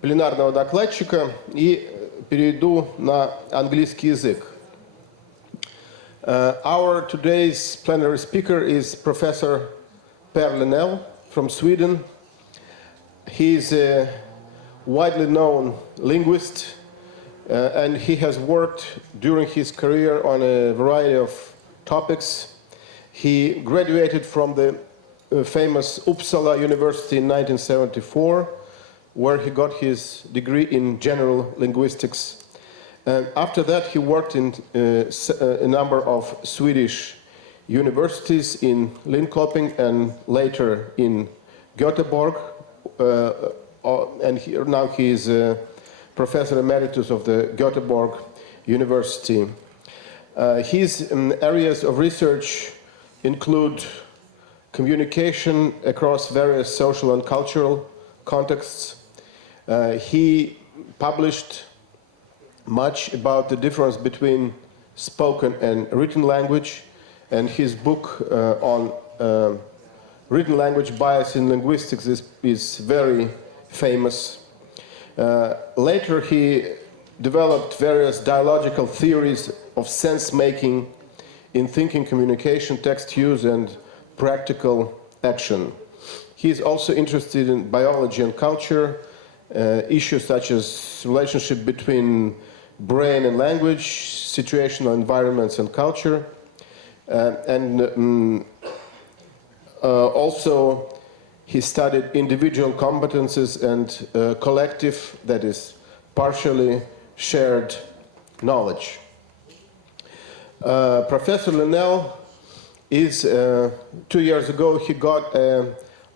пленарного докладчика и перейду на английский язык. Our today's plenary speaker is Professor Per Linell from Sweden. He is a widely known linguist and he has worked during his career on a variety of topics. He graduated from the famous Uppsala University in 1974, where he got his degree in general linguistics. And after that, he worked in a number of Swedish universities in Linköping and later in Göteborg. And now he is a professor emeritus of the Göteborg University. His areas of research include communication across various social and cultural contexts. He published much about the difference between spoken and written language, and his book on written language bias in linguistics is very famous. Later he developed various dialogical theories of sense-making in thinking, communication, text use, and practical action. He is also interested in biology and culture, issues such as relationship between brain and language, situational environments and culture, also he studied individual competences and collective, that is, partially shared knowledge. Professor Linell is, 2 years ago, he got an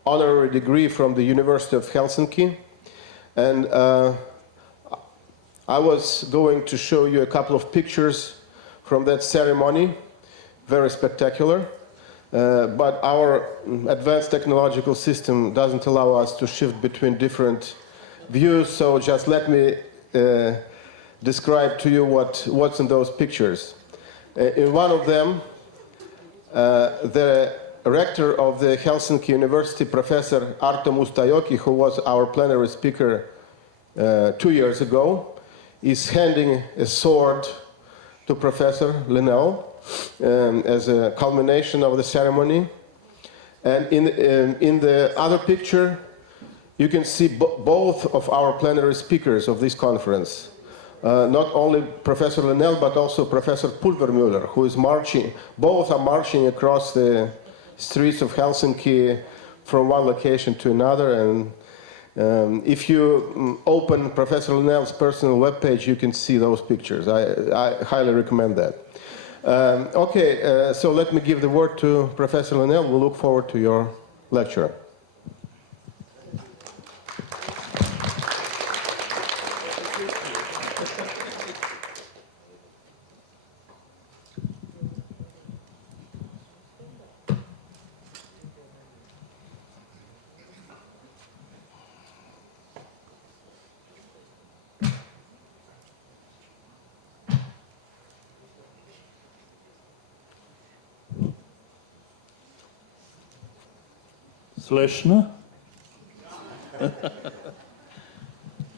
honorary degree from the University of Helsinki, and I was going to show you a couple of pictures from that ceremony, very spectacular, but our advanced technological system doesn't allow us to shift between different views, so just let me describe to you what's in those pictures. In one of them, the rector of the Helsinki University, Professor Arto Mustajoki, who was our plenary speaker 2 years ago, is handing a sword to Professor Linell as a culmination of the ceremony. And in the other picture, you can see both of our plenary speakers of this conference. Not only Professor Linell, but also Professor Pulvermüller, who is marching. Both are marching across the streets of Helsinki from one location to another. And if you open Professor Linell's personal webpage, you can see those pictures. I highly recommend that. So let me give the word to Professor Linell. We look forward to your lecture. Слышно?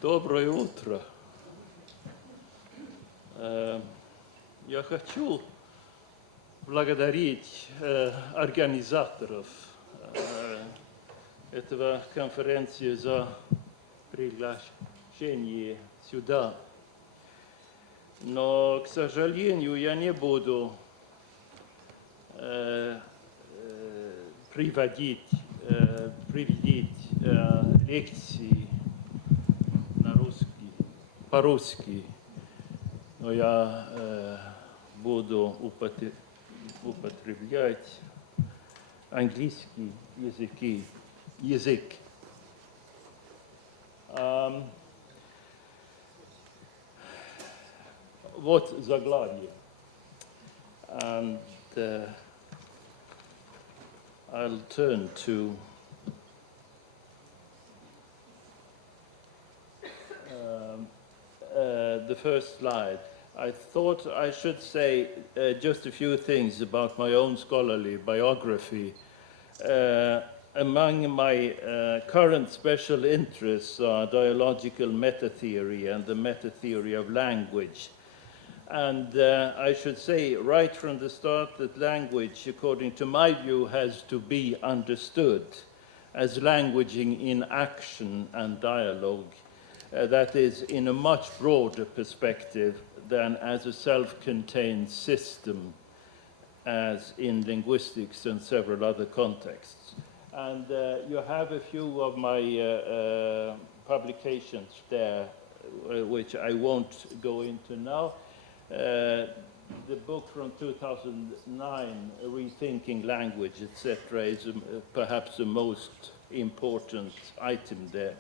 Доброе утро. Я хочу благодарить организаторов этого конференции за приглашение сюда. Но, к сожалению, я не буду приводить лекции по-русски, но я буду употреблять английский язык. Вот заглавие. And I'll turn to the first slide. I thought I should say just a few things about my own scholarly biography. among my current special interests are dialogical meta-theory and the meta-theory of language. And I should say right from the start that language, according to my view, has to be understood as languaging in action and dialogue. That is, in a much broader perspective than as a self-contained system, as in linguistics and several other contexts. And you have a few of my publications there, which I won't go into now. The book from 2009, Rethinking Language, etc., is perhaps the most important item there.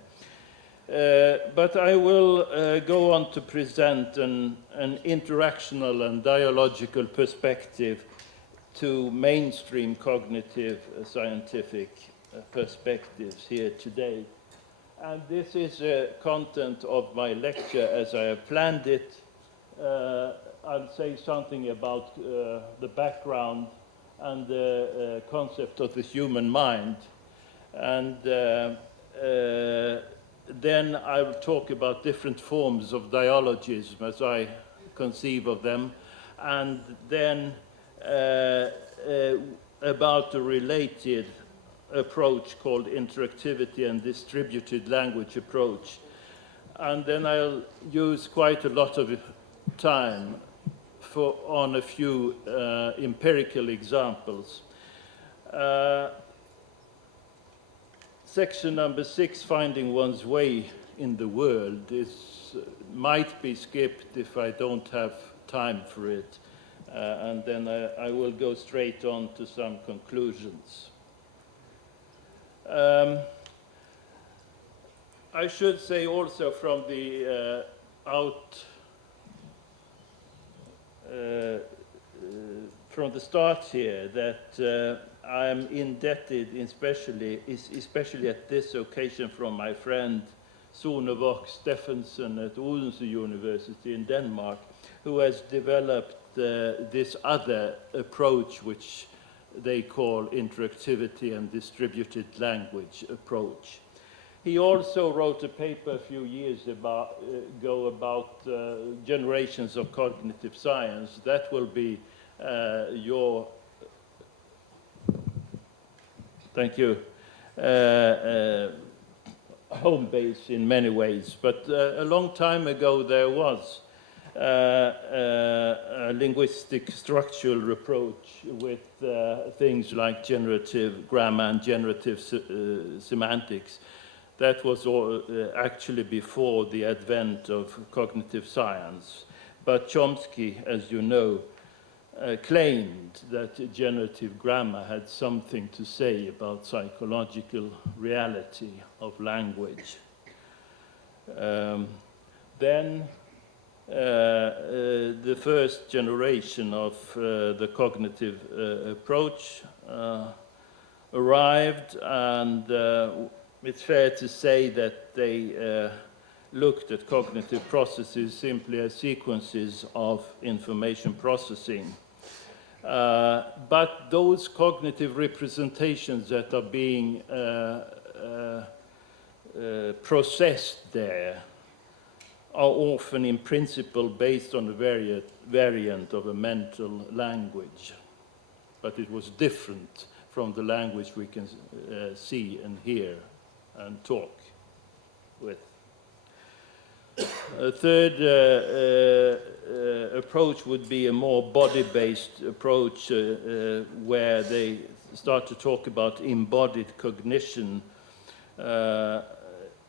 But I will go on to present an interactional and dialogical perspective to mainstream cognitive scientific perspectives here today. And this is the content of my lecture as I have planned it. I'll say something about the background and the concept of the human mind. And then I'll talk about different forms of dialogism as I conceive of them. And then about a related approach called interactivity and distributed language approach. And then I'll use quite a lot of time on a few empirical examples. Section number 6, finding one's way in the world, might be skipped if I don't have time for it. And then I will go straight on to some conclusions. I should say also from the from the start here that I am indebted, especially at this occasion, from my friend Sune Vogt Steffensen at Odense University in Denmark, who has developed this other approach, which they call interactivity and distributed language approach. He also wrote a paper a few years ago about generations of cognitive science. That will be your, thank you, home base in many ways. But a long time ago there was a linguistic structural approach with things like generative grammar and generative semantics. That was actually before the advent of cognitive science. But Chomsky, as you know, claimed that generative grammar had something to say about psychological reality of language. Then the first generation of the cognitive approach arrived, and it's fair to say that they looked at cognitive processes simply as sequences of information processing. But those cognitive representations that are being processed there are often in principle based on a variant of a mental language. But it was different from the language we can see and hear and talk with. A third approach would be a more body-based approach where they start to talk about embodied cognition.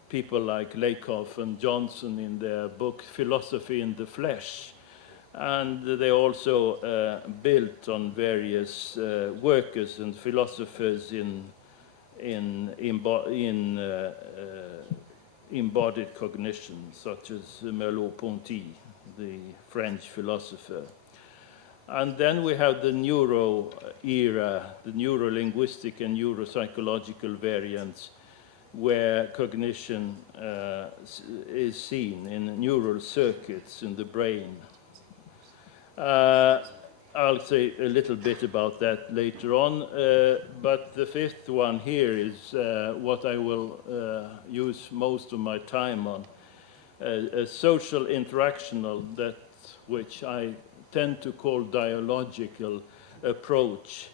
People like Lakoff and Johnson in their book Philosophy in the Flesh. And they also built on various workers and philosophers in embodied cognition, such as Merleau-Ponty, the French philosopher. And then we have the neuro era, the neuro-linguistic and neuropsychological variants, where cognition is seen in neural circuits in the brain. I'll say a little bit about that later on, but the fifth one here is what I will use most of my time on, a social interactional, that which I tend to call dialogical approach,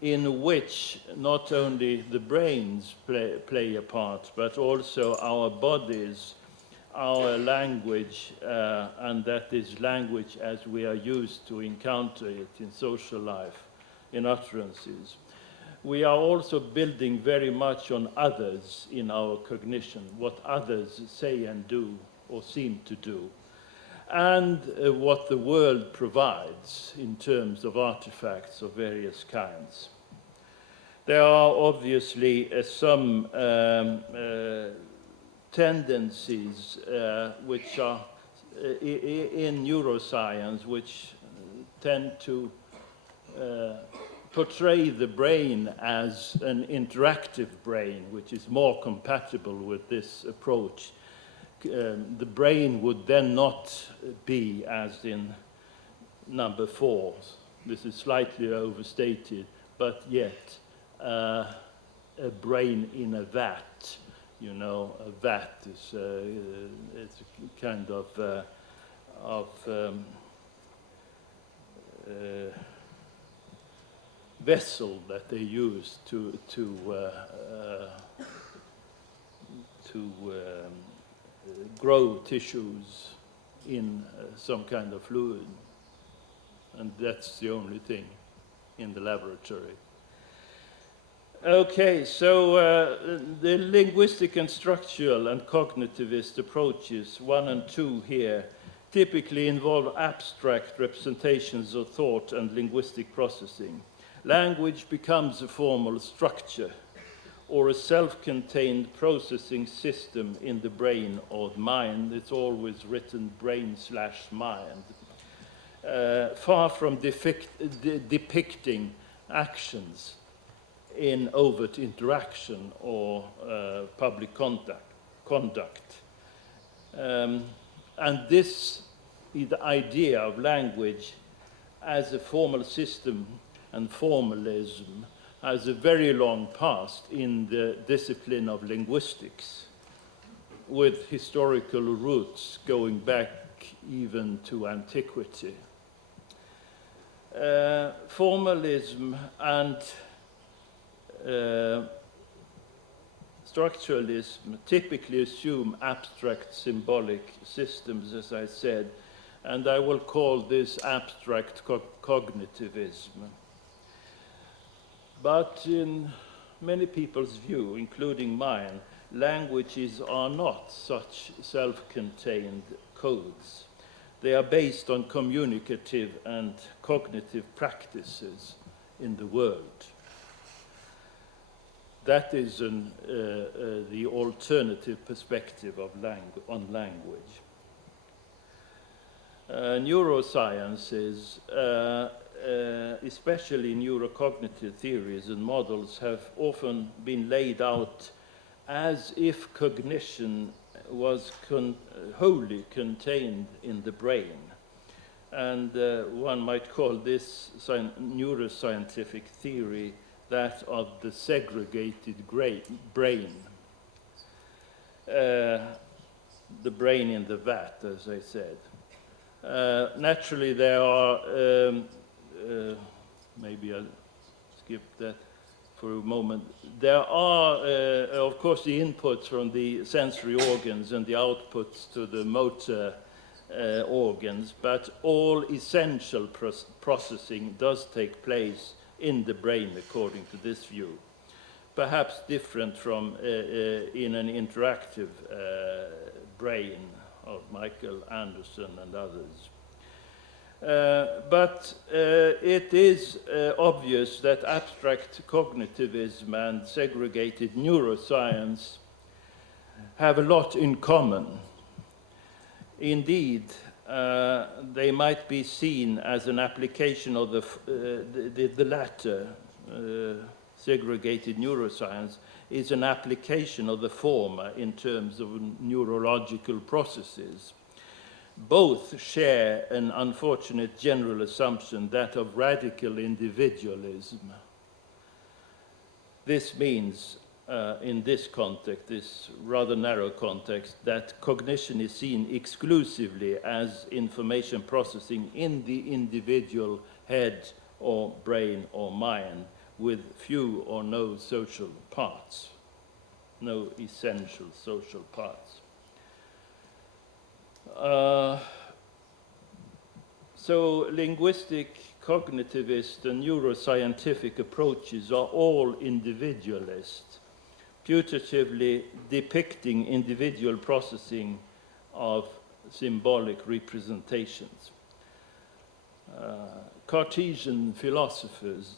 in which not only the brains play a part, but also our bodies, our language, and that is language as we are used to encounter it in social life, in utterances. We are also building very much on others in our cognition, what others say and do or seem to do, and what the world provides in terms of artifacts of various kinds. There are obviously some tendencies which are in neuroscience which tend to portray the brain as an interactive brain, which is more compatible with this approach. The brain would then not be, as in number 4, this is slightly overstated, but yet a brain in a vat. You know, a vat is it's a kind of vessel that they use to grow tissues in some kind of fluid, and that's the only thing in the laboratory. Okay, so the linguistic and structural and cognitivist approaches 1 and 2 here typically involve abstract representations of thought and linguistic processing. Language becomes a formal structure or a self-contained processing system in the brain or mind. It's always written brain/mind. Far from depicting actions in overt interaction or public conduct. And this is the idea of language as a formal system and formalism has a very long past in the discipline of linguistics, with historical roots going back even to antiquity. Formalism and structuralism typically assume abstract symbolic systems, as I said, and I will call this abstract cognitivism. But in many people's view, including mine, languages are not such self-contained codes. They are based on communicative and cognitive practices in the world. That is the alternative perspective of on language. Neurosciences, especially neurocognitive theories and models, have often been laid out as if cognition was wholly contained in the brain. And one might call this neuroscientific theory that of the segregated brain. The brain in the vat, as I said. Naturally, there are, maybe I'll skip that for a moment. There are, of course, the inputs from the sensory organs and the outputs to the motor organs, but all essential processing does take place in the brain, according to this view. Perhaps different from in an interactive brain of Michael Anderson and others. But it is obvious that abstract cognitivism and segregated neuroscience have a lot in common. Indeed, they might be seen as an application of the latter, segregated neuroscience, is an application of the former in terms of neurological processes. both share an unfortunate general assumption, that of radical individualism. This means, in this context, this rather narrow context, that cognition is seen exclusively as information processing in the individual head or brain or mind, with few or no social parts, no essential social parts. So linguistic, cognitivist, and neuroscientific approaches are all individualist, putatively depicting individual processing of symbolic representations. Cartesian philosophies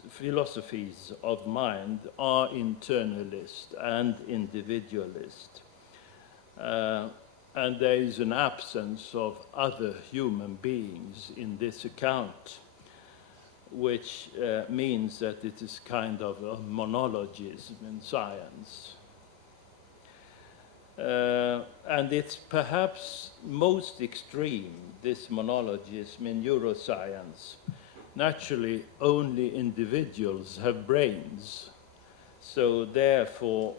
of mind are internalist and individualist. And there is an absence of other human beings in this account, which means that it is kind of a monologism in science. And it's perhaps most extreme, this monologism in neuroscience. Naturally, only individuals have brains, so therefore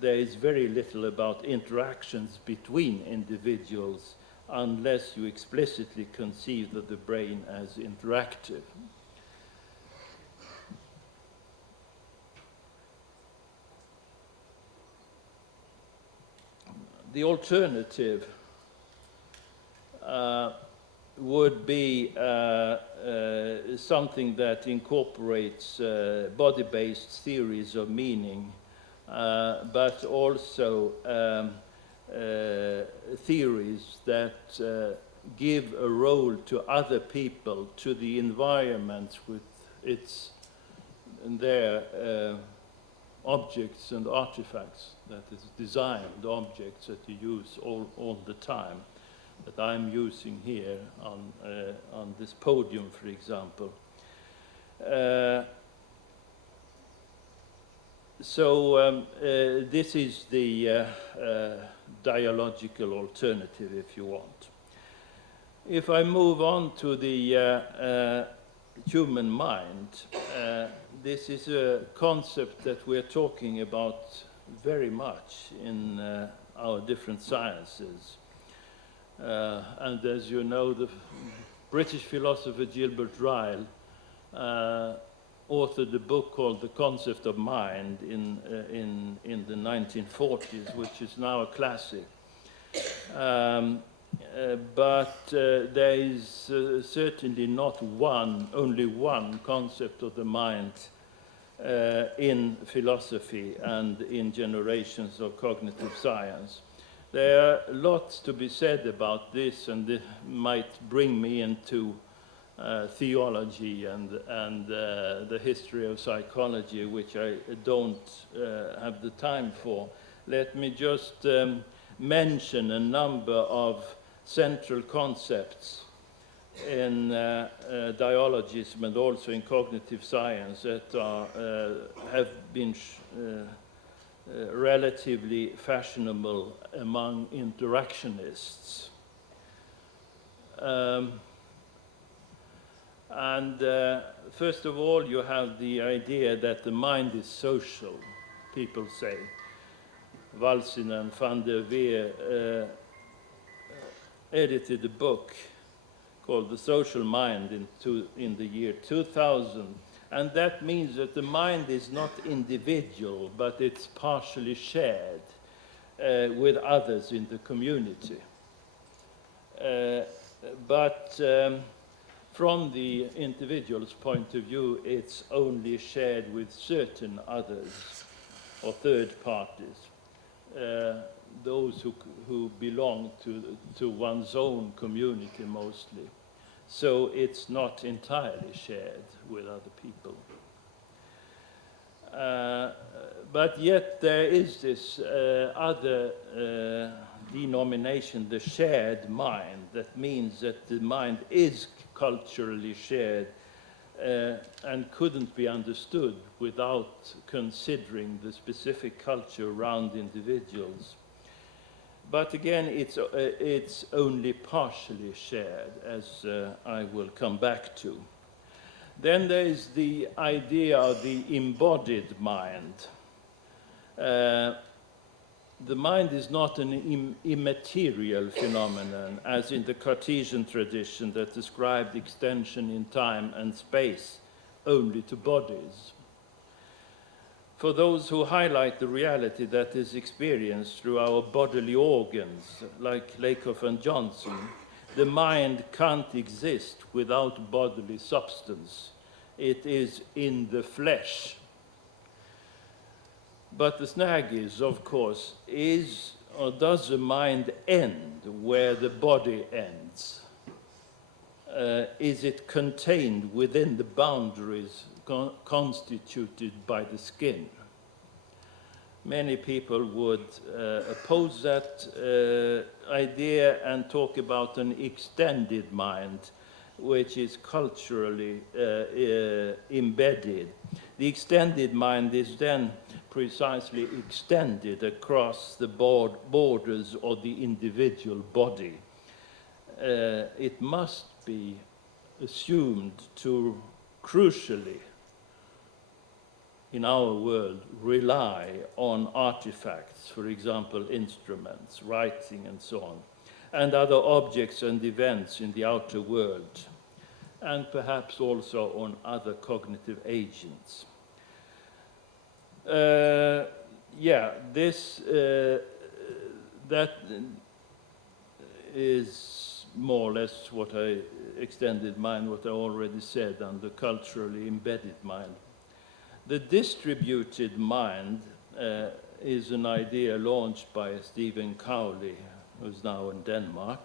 there is very little about interactions between individuals unless you explicitly conceive of the brain as interactive. The alternative would be something that incorporates body-based theories of meaning, but also theories that give a role to other people, to the environment with their objects and artifacts, that is, designed objects that you use all the time, that I'm using here on this podium, for example. This is the dialogical alternative, if you want. If I move on to the human mind, this is a concept that we're talking about very much in our different sciences. And as you know, the British philosopher Gilbert Ryle authored a book called The Concept of Mind in the 1940s, which is now a classic. But there is certainly not only one concept of the mind in philosophy and in generations of cognitive science. There are lots to be said about this, and it might bring me into theology and the history of psychology, which I don't have the time for. Let me just mention a number of central concepts in dialogism and also in cognitive science that have been relatively fashionable among interactionists. First of all, you have the idea that the mind is social, people say. Valsina and van der Veer edited a book called The Social Mind in the year 2000. And that means that the mind is not individual, but it's partially shared with others in the community. But from the individual's point of view, it's only shared with certain others or third parties, those who belong to one's own community mostly. So it's not entirely shared with other people. But yet there is this other denomination, the shared mind, that means that the mind is culturally shared and couldn't be understood without considering the specific culture around individuals. But again, it's only partially shared, as I will come back to. Then there is the idea of the embodied mind. The mind is not an immaterial phenomenon, as in the Cartesian tradition that described extension in time and space only to bodies. For those who highlight the reality that is experienced through our bodily organs, like Lakoff and Johnson, the mind can't exist without bodily substance. It is in the flesh. But the snag is, of course, does the mind end where the body ends? Is it contained within the boundaries constituted by the skin? Many people would oppose that idea and talk about an extended mind, which is culturally embedded. The extended mind is then precisely extended across the borders of the individual body. It must be assumed to crucially, in our world, rely on artifacts, for example, instruments, writing, and so on, and other objects and events in the outer world, and perhaps also on other cognitive agents. That is more or less what I extended mind, what I already said, on the culturally embedded mind. The distributed mind is an idea launched by Stephen Cowley, who's now in Denmark.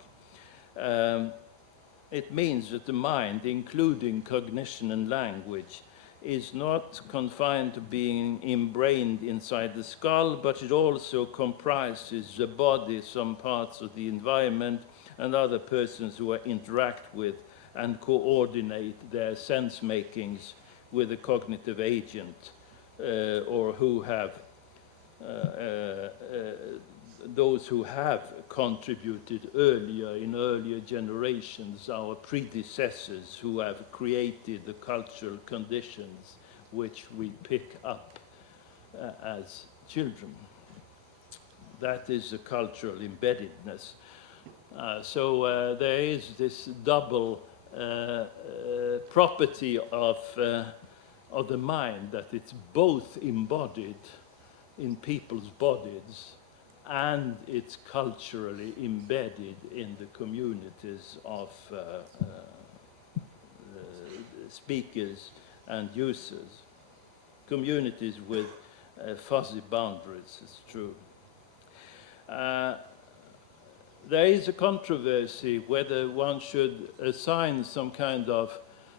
It means that the mind, including cognition and language, is not confined to being ingrained inside the skull, but it also comprises the body, some parts of the environment, and other persons who interact with and coordinate their sense makings with a cognitive agent, or who have those who have contributed earlier in earlier generations, our predecessors who have created the cultural conditions which we pick up as children. That is the cultural embeddedness. So there is this double property of the mind, that it's both embodied in people's bodies and it's culturally embedded in the communities of speakers and users. Communities with fuzzy boundaries, it's true. There is a controversy whether one should assign some kind of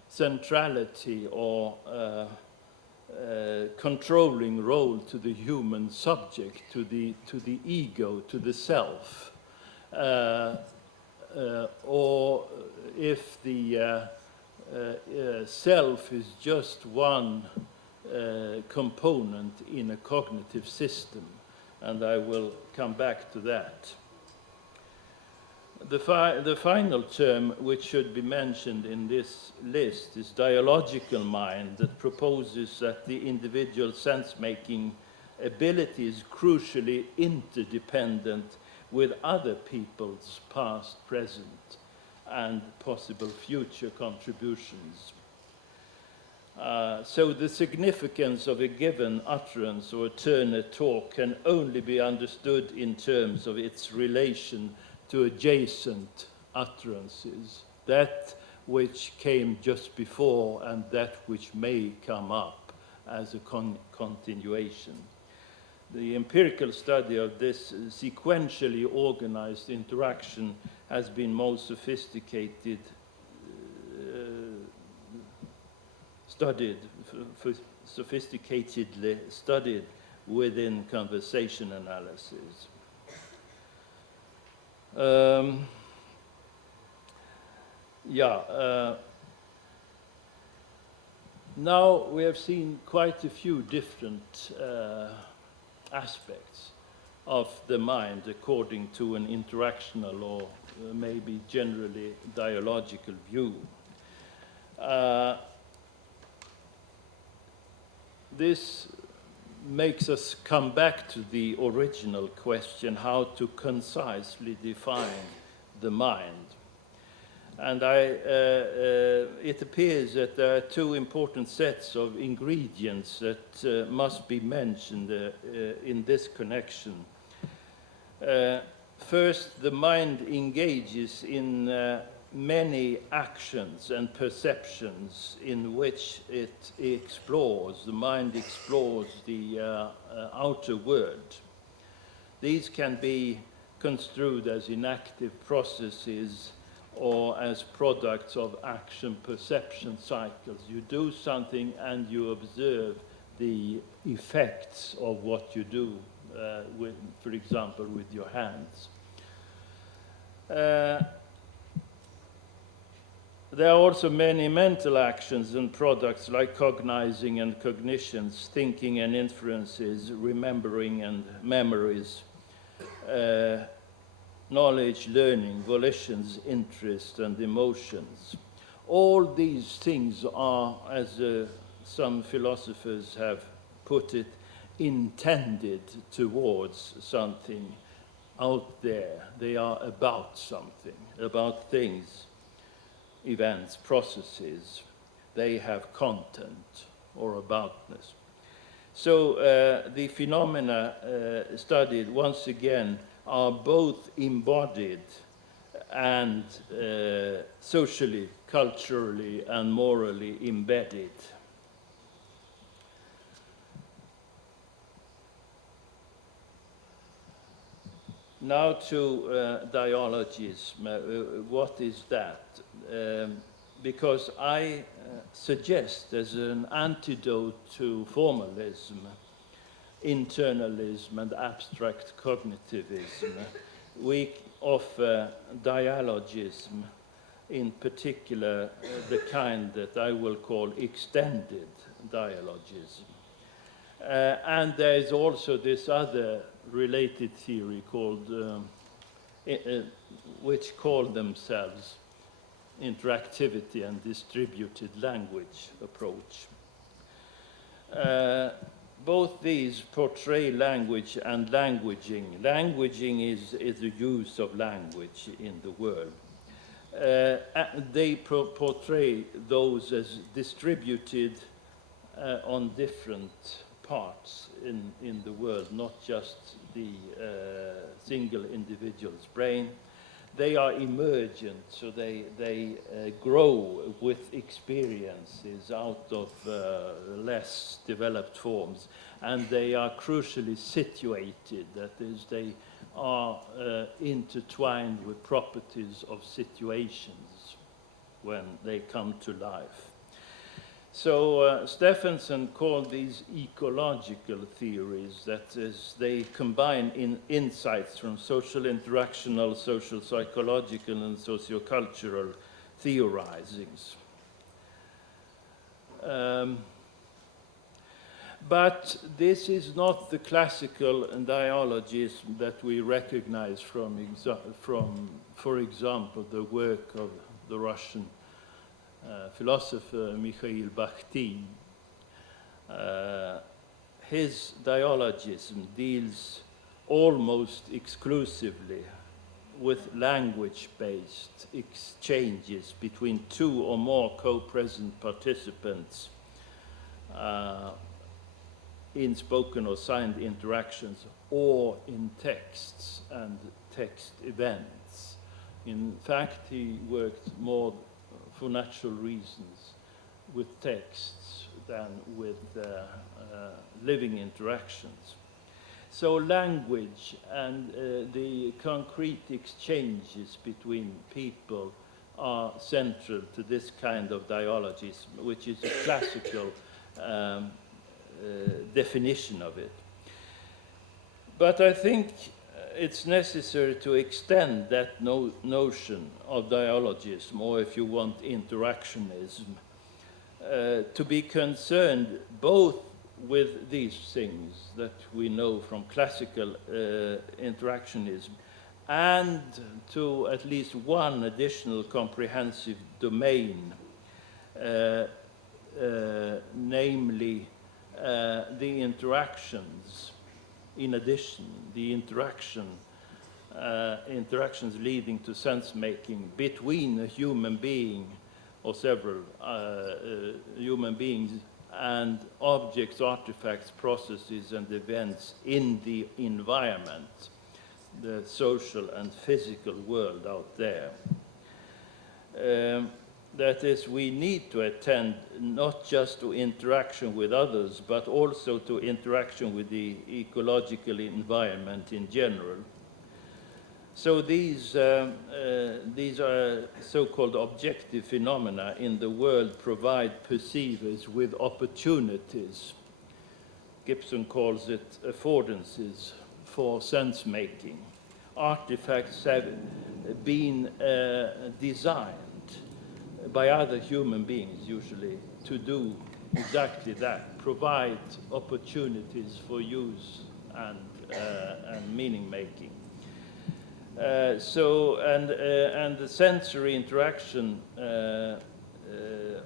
centrality or controlling role to the human subject, to the ego, to the self, or if the self is just one component in a cognitive system, and I will come back to that. The final term which should be mentioned in this list is dialogical mind, that proposes that the individual sense-making ability is crucially interdependent with other people's past, present, and possible future contributions. So the significance of a given utterance or a turn of talk can only be understood in terms of its relation to adjacent utterances, that which came just before and that which may come up as a continuation. The empirical study of this sequentially organized interaction has been most sophisticatedly studied within conversation analysis. Now we have seen quite a few different aspects of the mind according to an interactional or maybe generally dialogical view. This makes us come back to the original question, how to concisely define the mind. And it appears that there are two important sets of ingredients that must be mentioned in this connection. First, the mind engages in many actions and perceptions in which it explores, the mind explores the outer world. These can be construed as inactive processes or as products of action perception cycles. You do something and you observe the effects of what you do, with, for example, with your hands. There are also many mental actions and products like cognizing and cognitions, thinking and inferences, remembering and memories, knowledge, learning, volitions, interest, and emotions. All these things are, as some philosophers have put it, intended towards something out there. They are about something, about things, events, processes. They have content or aboutness. So the phenomena studied, once again, are both embodied and socially, culturally, and morally embedded. Now to dialogism. What is that? Because I suggest as an antidote to formalism, internalism, and abstract cognitivism, we offer dialogism, in particular the kind that I will call extended dialogism. And there is also this other related theory called, which call themselves interactivity and distributed language approach. Both these portray language and languaging. Languaging is the use of language in the world. They portray those as distributed on different parts in the world, not just the single individual's brain. They are emergent, so they grow with experiences out of less developed forms, and they are crucially situated, that is, they are intertwined with properties of situations when they come to life. So Stephenson called these ecological theories, that is, they combine insights from social interactional, social psychological, and sociocultural theorizings. But this is not the classical dialogism that we recognize from, for example, the work of the Russian philosopher Mikhail Bakhtin. His dialogism deals almost exclusively with language-based exchanges between two or more co-present participants in spoken or signed interactions or in texts and text events. In fact, he worked more for natural reasons with texts than with living interactions. So language and the concrete exchanges between people are central to this kind of dialogism, which is a classical definition of it. But I think it's necessary to extend that notion of dialogism, or if you want, interactionism, to be concerned both with these things that we know from classical interactionism, and to at least one additional comprehensive domain, namely the interactions, in addition, the interactions leading to sense-making between a human being or several human beings and objects, artifacts, processes, and events in the environment, the social and physical world out there. That is, we need to attend not just to interaction with others, but also to interaction with the ecological environment in general. So these are so-called objective phenomena in the world provide perceivers with opportunities. Gibson calls it affordances for sense-making. Artifacts have been designed by other human beings, usually, to do exactly that, provide opportunities for use and meaning-making. And the sensory interaction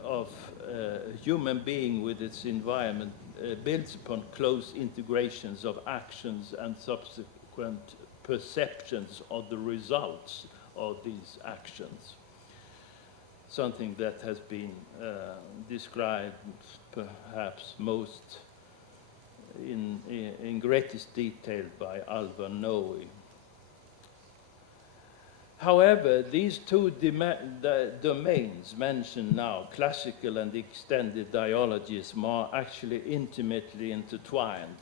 of a human being with its environment builds upon close integrations of actions and subsequent perceptions of the results of these actions. Something that has been described perhaps most in greatest detail by Alva Noe. However, these two domains mentioned now, classical and extended dialogism, are actually intimately intertwined.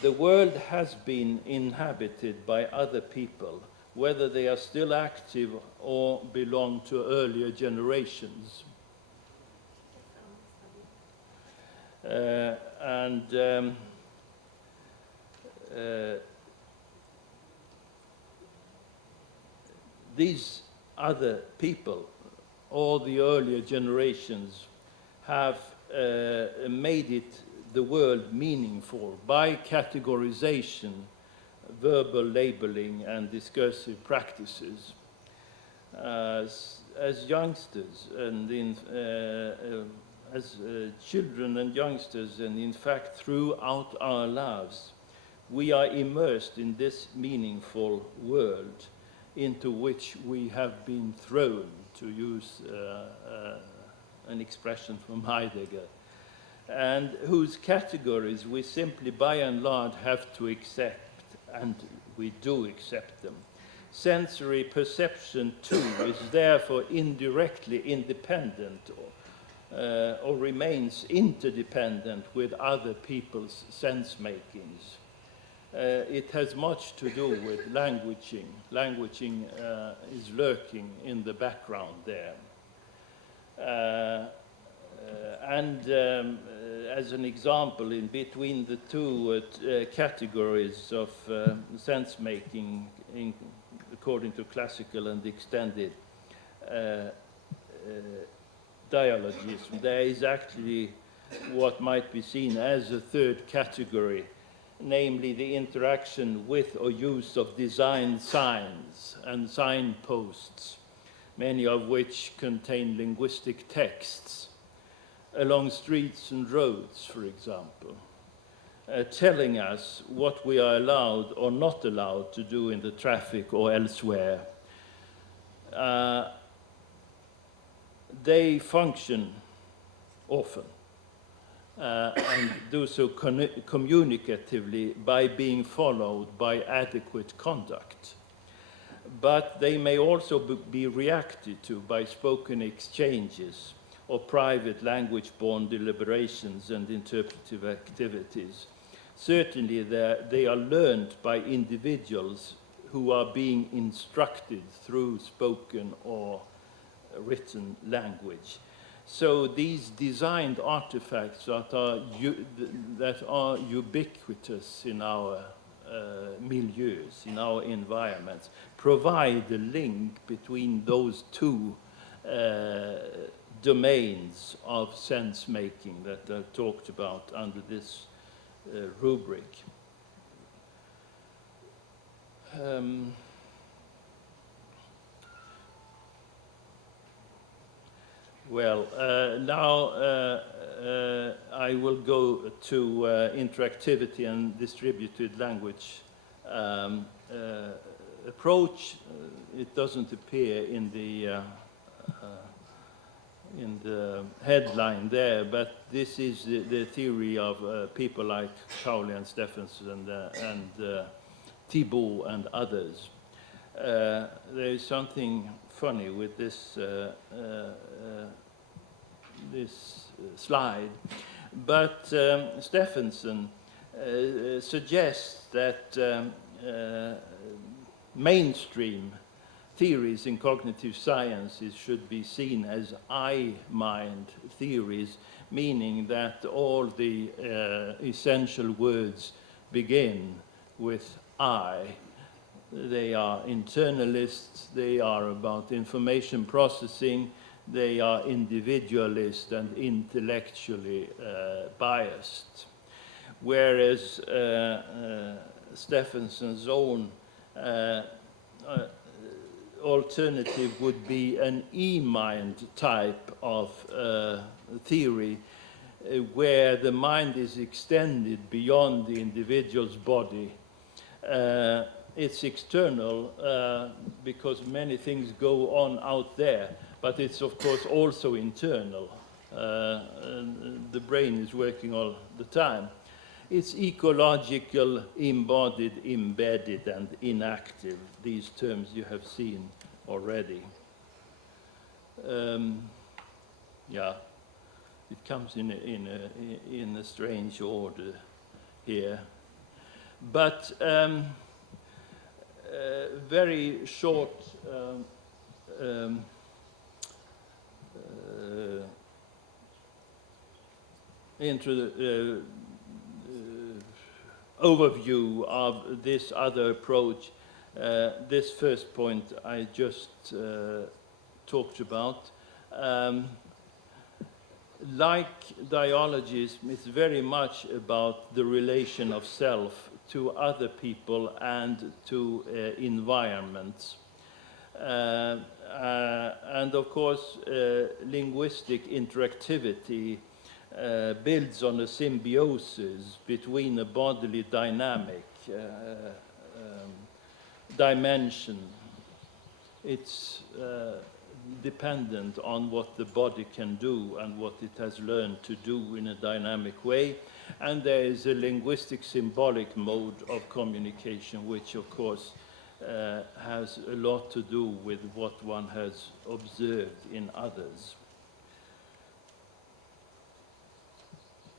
The world has been inhabited by other people, whether they are still active or belong to earlier generations. These other people, all the earlier generations, have made the world meaningful by categorization, verbal labeling, and discursive practices. As youngsters and as children and youngsters, and in fact throughout our lives, we are immersed in this meaningful world into which we have been thrown, to use an expression from Heidegger, and whose categories we simply by and large have to accept, and we do accept them. Sensory perception, too, is therefore indirectly independent or remains interdependent with other people's sense-makings. It has much to do with languaging. Languaging is lurking in the background there. As an example, in between the two categories of sense-making, according to classical and extended dialogism, there is actually what might be seen as a third category, namely the interaction with or use of design signs and signposts, many of which contain linguistic texts, along streets and roads, for example, telling us what we are allowed or not allowed to do in the traffic or elsewhere. They function often and do so communicatively by being followed by adequate conduct. But they may also be reacted to by spoken exchanges or private language-born deliberations and interpretive activities. Certainly they are learned by individuals who are being instructed through spoken or written language. So these designed artifacts that are ubiquitous in our milieus, in our environments, provide a link between those two domains of sense-making that are talked about under this rubric. Now I will go to interactivity and distributed language approach. It doesn't appear in the headline there, but this is the theory of people like Cowley and Stephenson and Thibault and others. There is something funny with this this slide, but Stephenson suggests that mainstream theories in cognitive sciences should be seen as I-mind theories, meaning that all the essential words begin with I. They are internalists, they are about information processing, they are individualist and intellectually biased. Whereas Stephenson's own alternative would be an E-mind type of theory, where the mind is extended beyond the individual's body. It's external because many things go on out there, but it's of course also internal. The brain is working all the time. It's ecological, embodied, embedded, and inactive. These terms you have seen already. Yeah, it comes in a strange order here. But very short overview of this other approach. This first point I just talked about. Like dialogism, it's very much about the relation of self to other people and to environments. And of course, linguistic interactivity builds on a symbiosis between a bodily dynamic dimension. It's dependent on what the body can do and what it has learned to do in a dynamic way. And there is a linguistic symbolic mode of communication, which of course has a lot to do with what one has observed in others.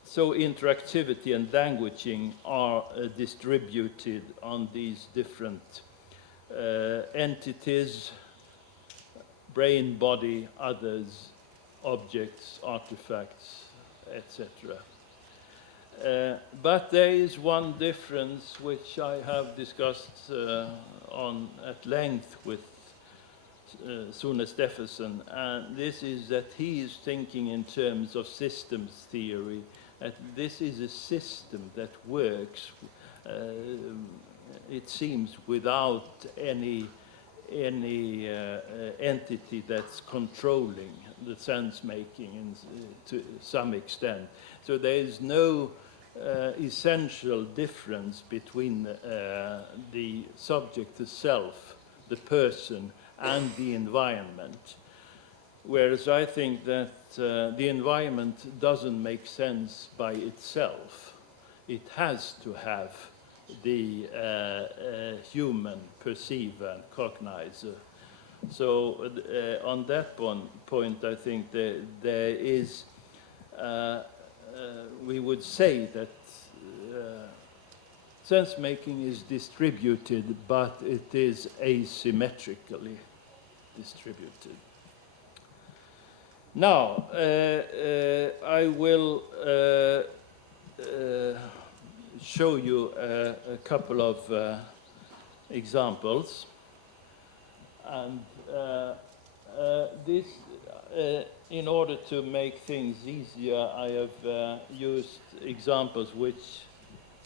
So interactivity and languaging are distributed on these different entities: brain, body, others, objects, artifacts, etc. But there is one difference which I have discussed at length with Sune Stephenson, and this is that he is thinking in terms of systems theory, that this is a system that works, it seems, without any entity that's controlling the sense-making to some extent. So there is no essential difference between the subject, the self, the person, and the environment. Whereas I think that the environment doesn't make sense by itself. It has to have the human perceiver and cognizer. So on that point, I think there is, we would say that sense-making is distributed, but it is asymmetrically distributed. Now, I will show you a couple of examples. And this, in order to make things easier, I have used examples which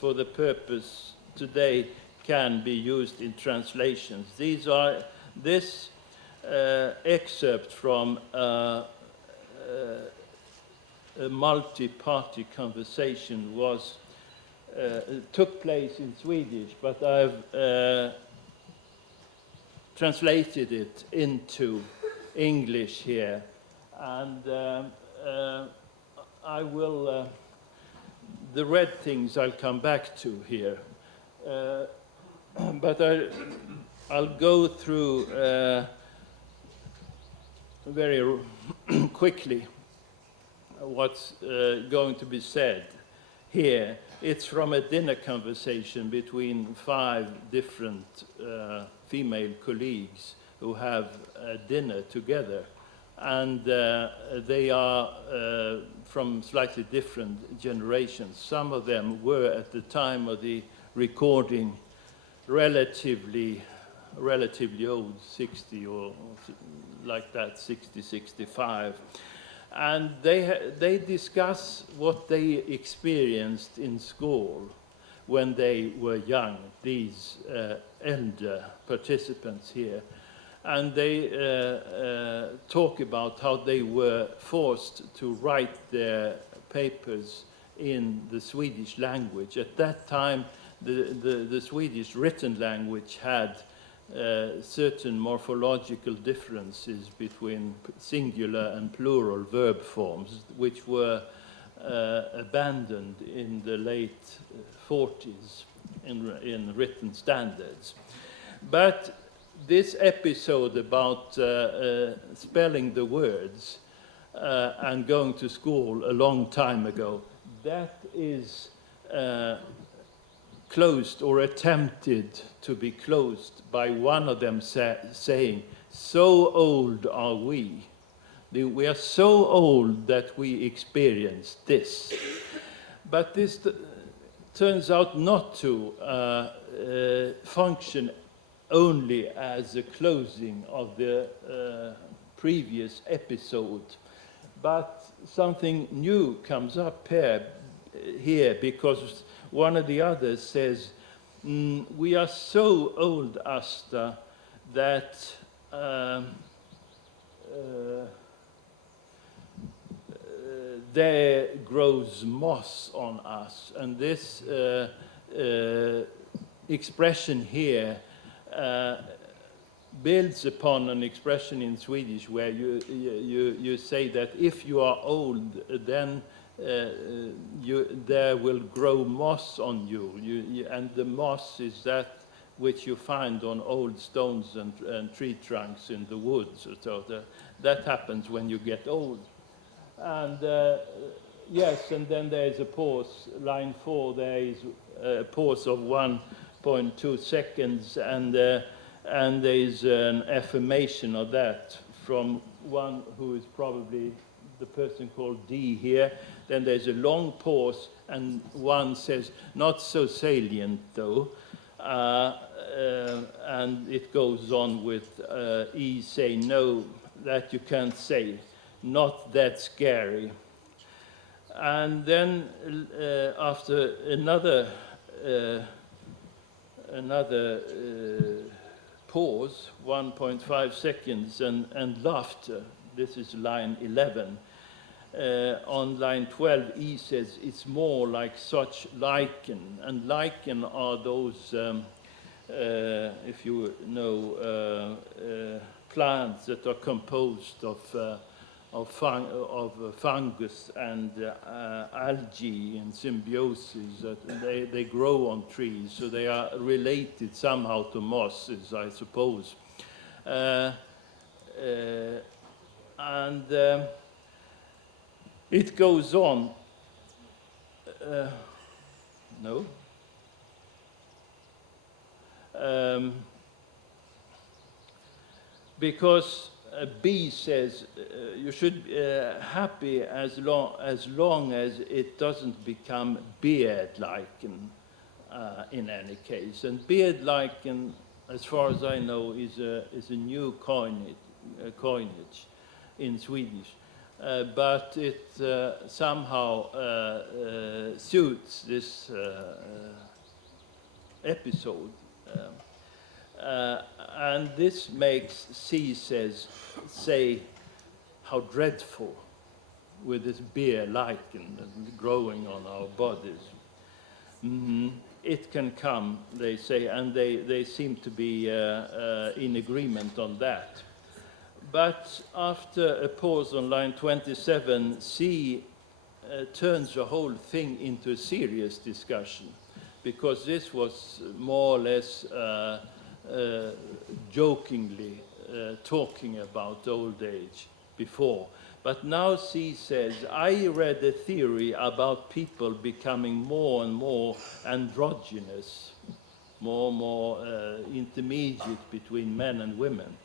for the purpose today can be used in translations. This excerpt from a multi-party conversation took place in Swedish, but I've translated it into English here, and I will. The red things I'll come back to here, but I'll go through very quickly what's going to be said here. It's from a dinner conversation between 5 different female colleagues who have dinner together, and they are from slightly different generations. Some of them were at the time of the recording relatively old, 60 or like that, 60, 65. And they discuss what they experienced in school when they were young, these elder participants here. And they talk about how they were forced to write their papers in the Swedish language. At that time, the Swedish written language had certain morphological differences between singular and plural verb forms, which were abandoned in the late 40s in written standards. But this episode about spelling the words and going to school a long time ago, that is closed or attempted to be closed by one of them saying, "So old are we. We are so old that we experienced this." But this turns out not to function only as a closing of the previous episode, but something new comes up here because one of the others says, "We are so old, Asta, that there grows moss on us." And this expression here builds upon an expression in Swedish where you say that if you are old, then there will grow moss on you, and the moss is that which you find on old stones and tree trunks in the woods. So that happens when you get old. And yes, and then there is a pause. Line 4, there is a pause of 1.2 seconds, and there is an affirmation of that from one who is probably the person called D here. Then there's a long pause, and one says, "Not so salient, though." And it goes on with E say, "No, that you can't say. Not that scary." And then after another pause, 1.5 seconds, and laughter. This is line 11. On line 12, E says, "It's more like such lichen." And lichen are those, if you know, plants that are composed of fungus and algae in symbiosis. They grow on trees, so they are related somehow to mosses, I suppose. And it goes on. No? Because B says you should be happy as long as it doesn't become beard lichen in any case. And beard lichen, as far as I know, is a new coinage in Swedish. but it somehow suits this episode. And this makes C say how dreadful with this beer lichen growing on our bodies. It can come, they say, and they seem to be in agreement on that. But after a pause on line 27, C turns the whole thing into a serious discussion, because this was more or less jokingly talking about old age before. But now C says, I read a theory about people becoming more and more androgynous, more and more intermediate between men and women,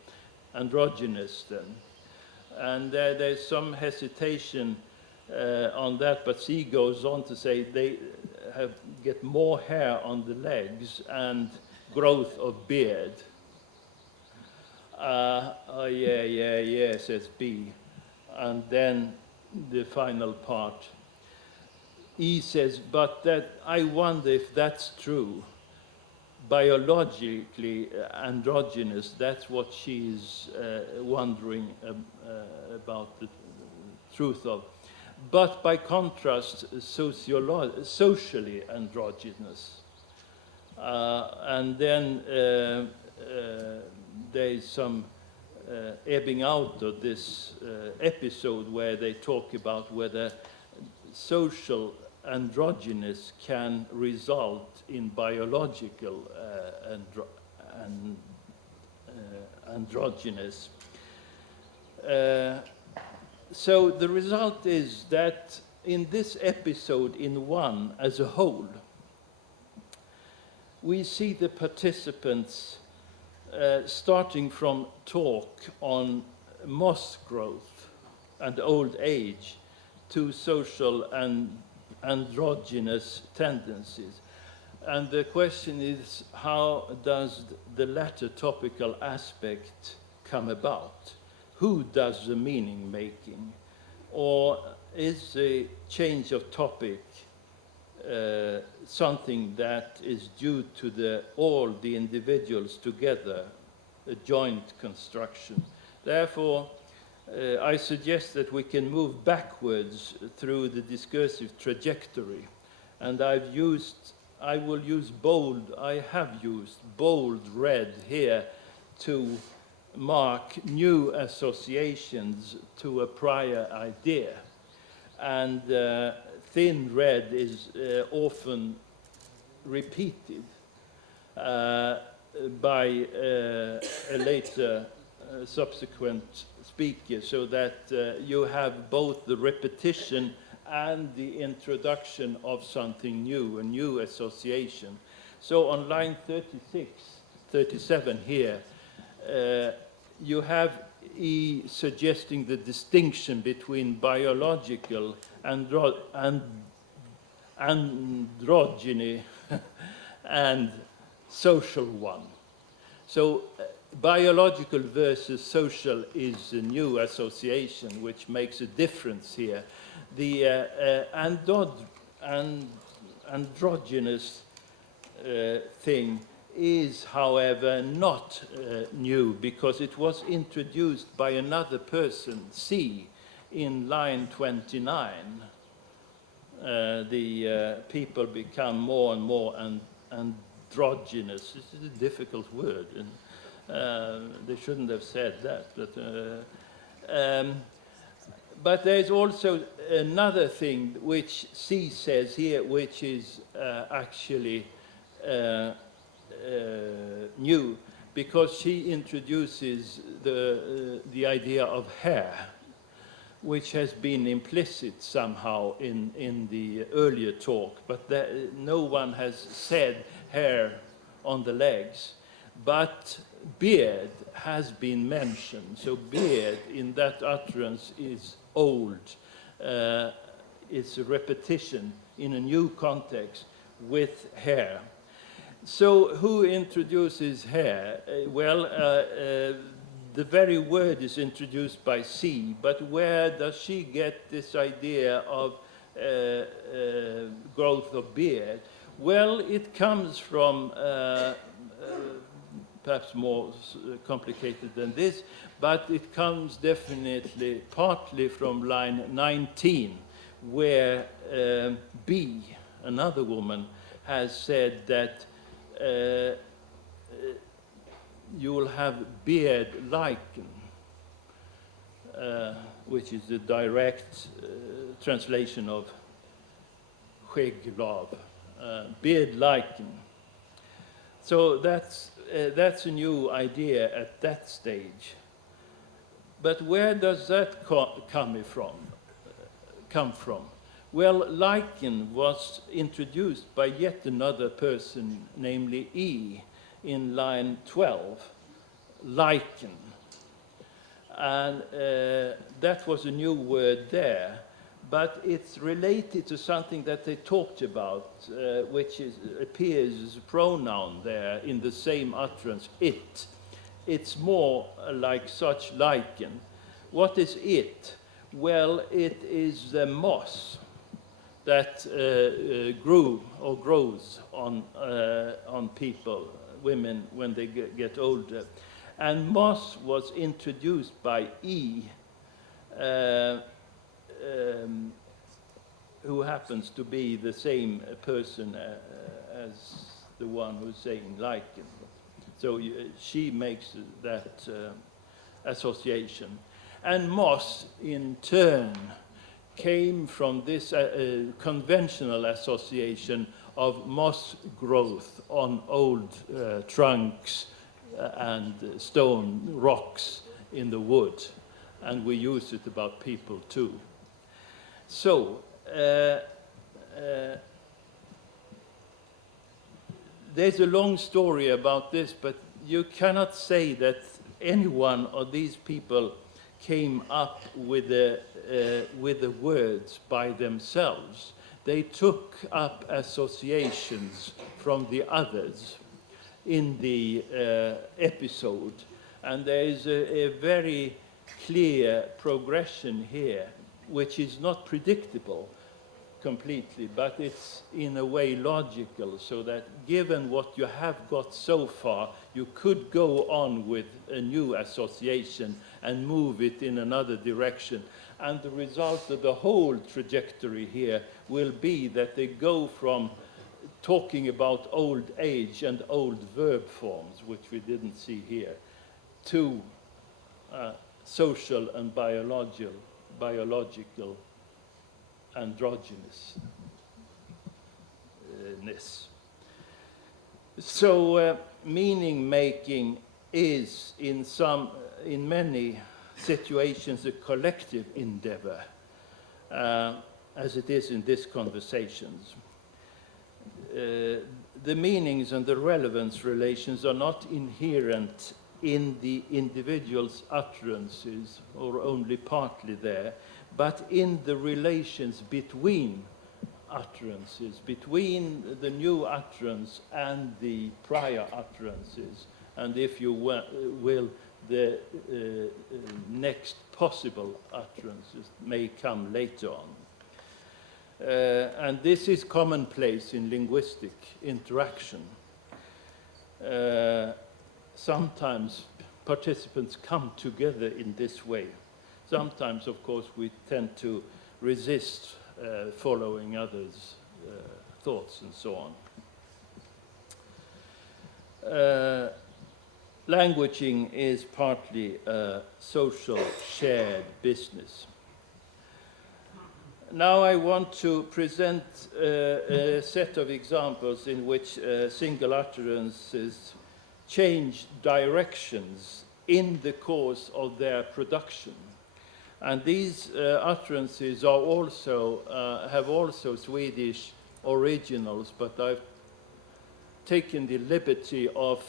androgynous then. And there's some hesitation on that, but C goes on to say they get more hair on the legs and growth of beard. Yeah, says B. And then the final part. E says, but that I wonder if that's true. Biologically androgynous, that's what she's wondering about the truth of. But by contrast, socially androgynous. And then there's some ebbing out of this episode where they talk about whether social androgynous can result in biological androgynous. So the result is that in this episode, in one as a whole, we see the participants starting from talk on moss growth and old age to social and androgynous tendencies. And the question is, how does the latter topical aspect come about? Who does the meaning making? Or is the change of topic something that is due to all the individuals together, a joint construction? Therefore, I suggest that we can move backwards through the discursive trajectory. And I have used bold red here to mark new associations to a prior idea. And thin red is often repeated by a later subsequent speaker, so that you have both the repetition and the introduction of something new, a new association. So on line 37 here, you have E suggesting the distinction between biological androgyny and social one. So biological versus social is a new association, which makes a difference here. The androgynous thing is, however, not new, because it was introduced by another person, C, in line 29. The people become more and more androgynous. This is a difficult word, and they shouldn't have said that. But there's also another thing which C says here, which is actually new, because she introduces the idea of hair, which has been implicit somehow in the earlier talk, but no one has said hair on the legs. But beard has been mentioned, so beard in that utterance is old. It's a repetition in a new context with hair. So who introduces hair? Well, the very word is introduced by C, but where does she get this idea of growth of beard? Well, it comes from perhaps more complicated than this, but it comes definitely partly from line 19, where B, another woman, has said that you will have beard lichen, which is the direct translation of skägglav, beard lichen. So that's a new idea at that stage. But where does that come from? Well, lichen was introduced by yet another person, namely E, in line 12, lichen. And that was a new word there, but it's related to something that they talked about, which appears as a pronoun there in the same utterance, it. It's more like such lichen. What is it? Well, it is the moss that grew or grows on people, women, when they get older. And moss was introduced by E, who happens to be the same person as the one who's saying lichen. So she makes that association. And moss, in turn, came from this conventional association of moss growth on old trunks and stone rocks in the wood. And we use it about people too. So, there's a long story about this, but you cannot say that any one of these people came up with the words by themselves. They took up associations from the others in the episode, and there is a very clear progression here, which is not predictable completely, but it's in a way logical, so that given what you have got so far, you could go on with a new association and move it in another direction. And the result of the whole trajectory here will be that they go from talking about old age and old verb forms, which we didn't see here, to social and biological androgynousness. So meaning making is in many situations a collective endeavor, as it is in these conversations. The meanings and the relevance relations are not inherent in the individual's utterances, or only partly there, but in the relations between utterances, between the new utterance and the prior utterances, and if you will, the next possible utterances may come later on. And this is commonplace in linguistic interaction. Sometimes participants come together in this way. Sometimes, of course, we tend to resist following others' thoughts and so on. Languaging is partly a social shared business. Now I want to present a set of examples in which single utterances change directions in the course of their production. And these utterances are also, have also Swedish originals, but I've taken the liberty of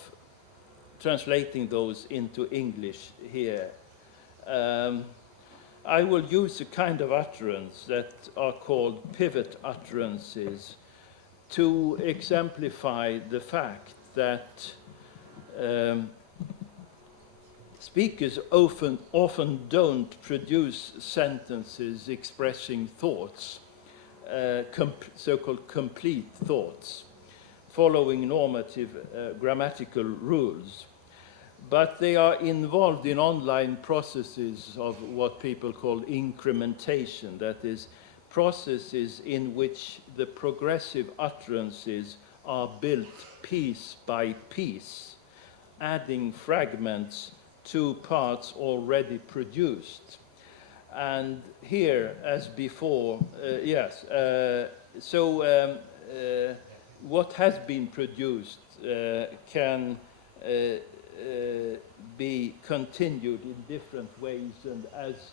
translating those into English here. I will use a kind of utterance that are called pivot utterances to exemplify the fact that speakers often don't produce sentences expressing thoughts, so-called complete thoughts, following normative grammatical rules. But they are involved in online processes of what people call incrementation, that is, processes in which the progressive utterances are built piece by piece, adding fragments to parts already produced. And here, as before, what has been produced can be continued in different ways, and as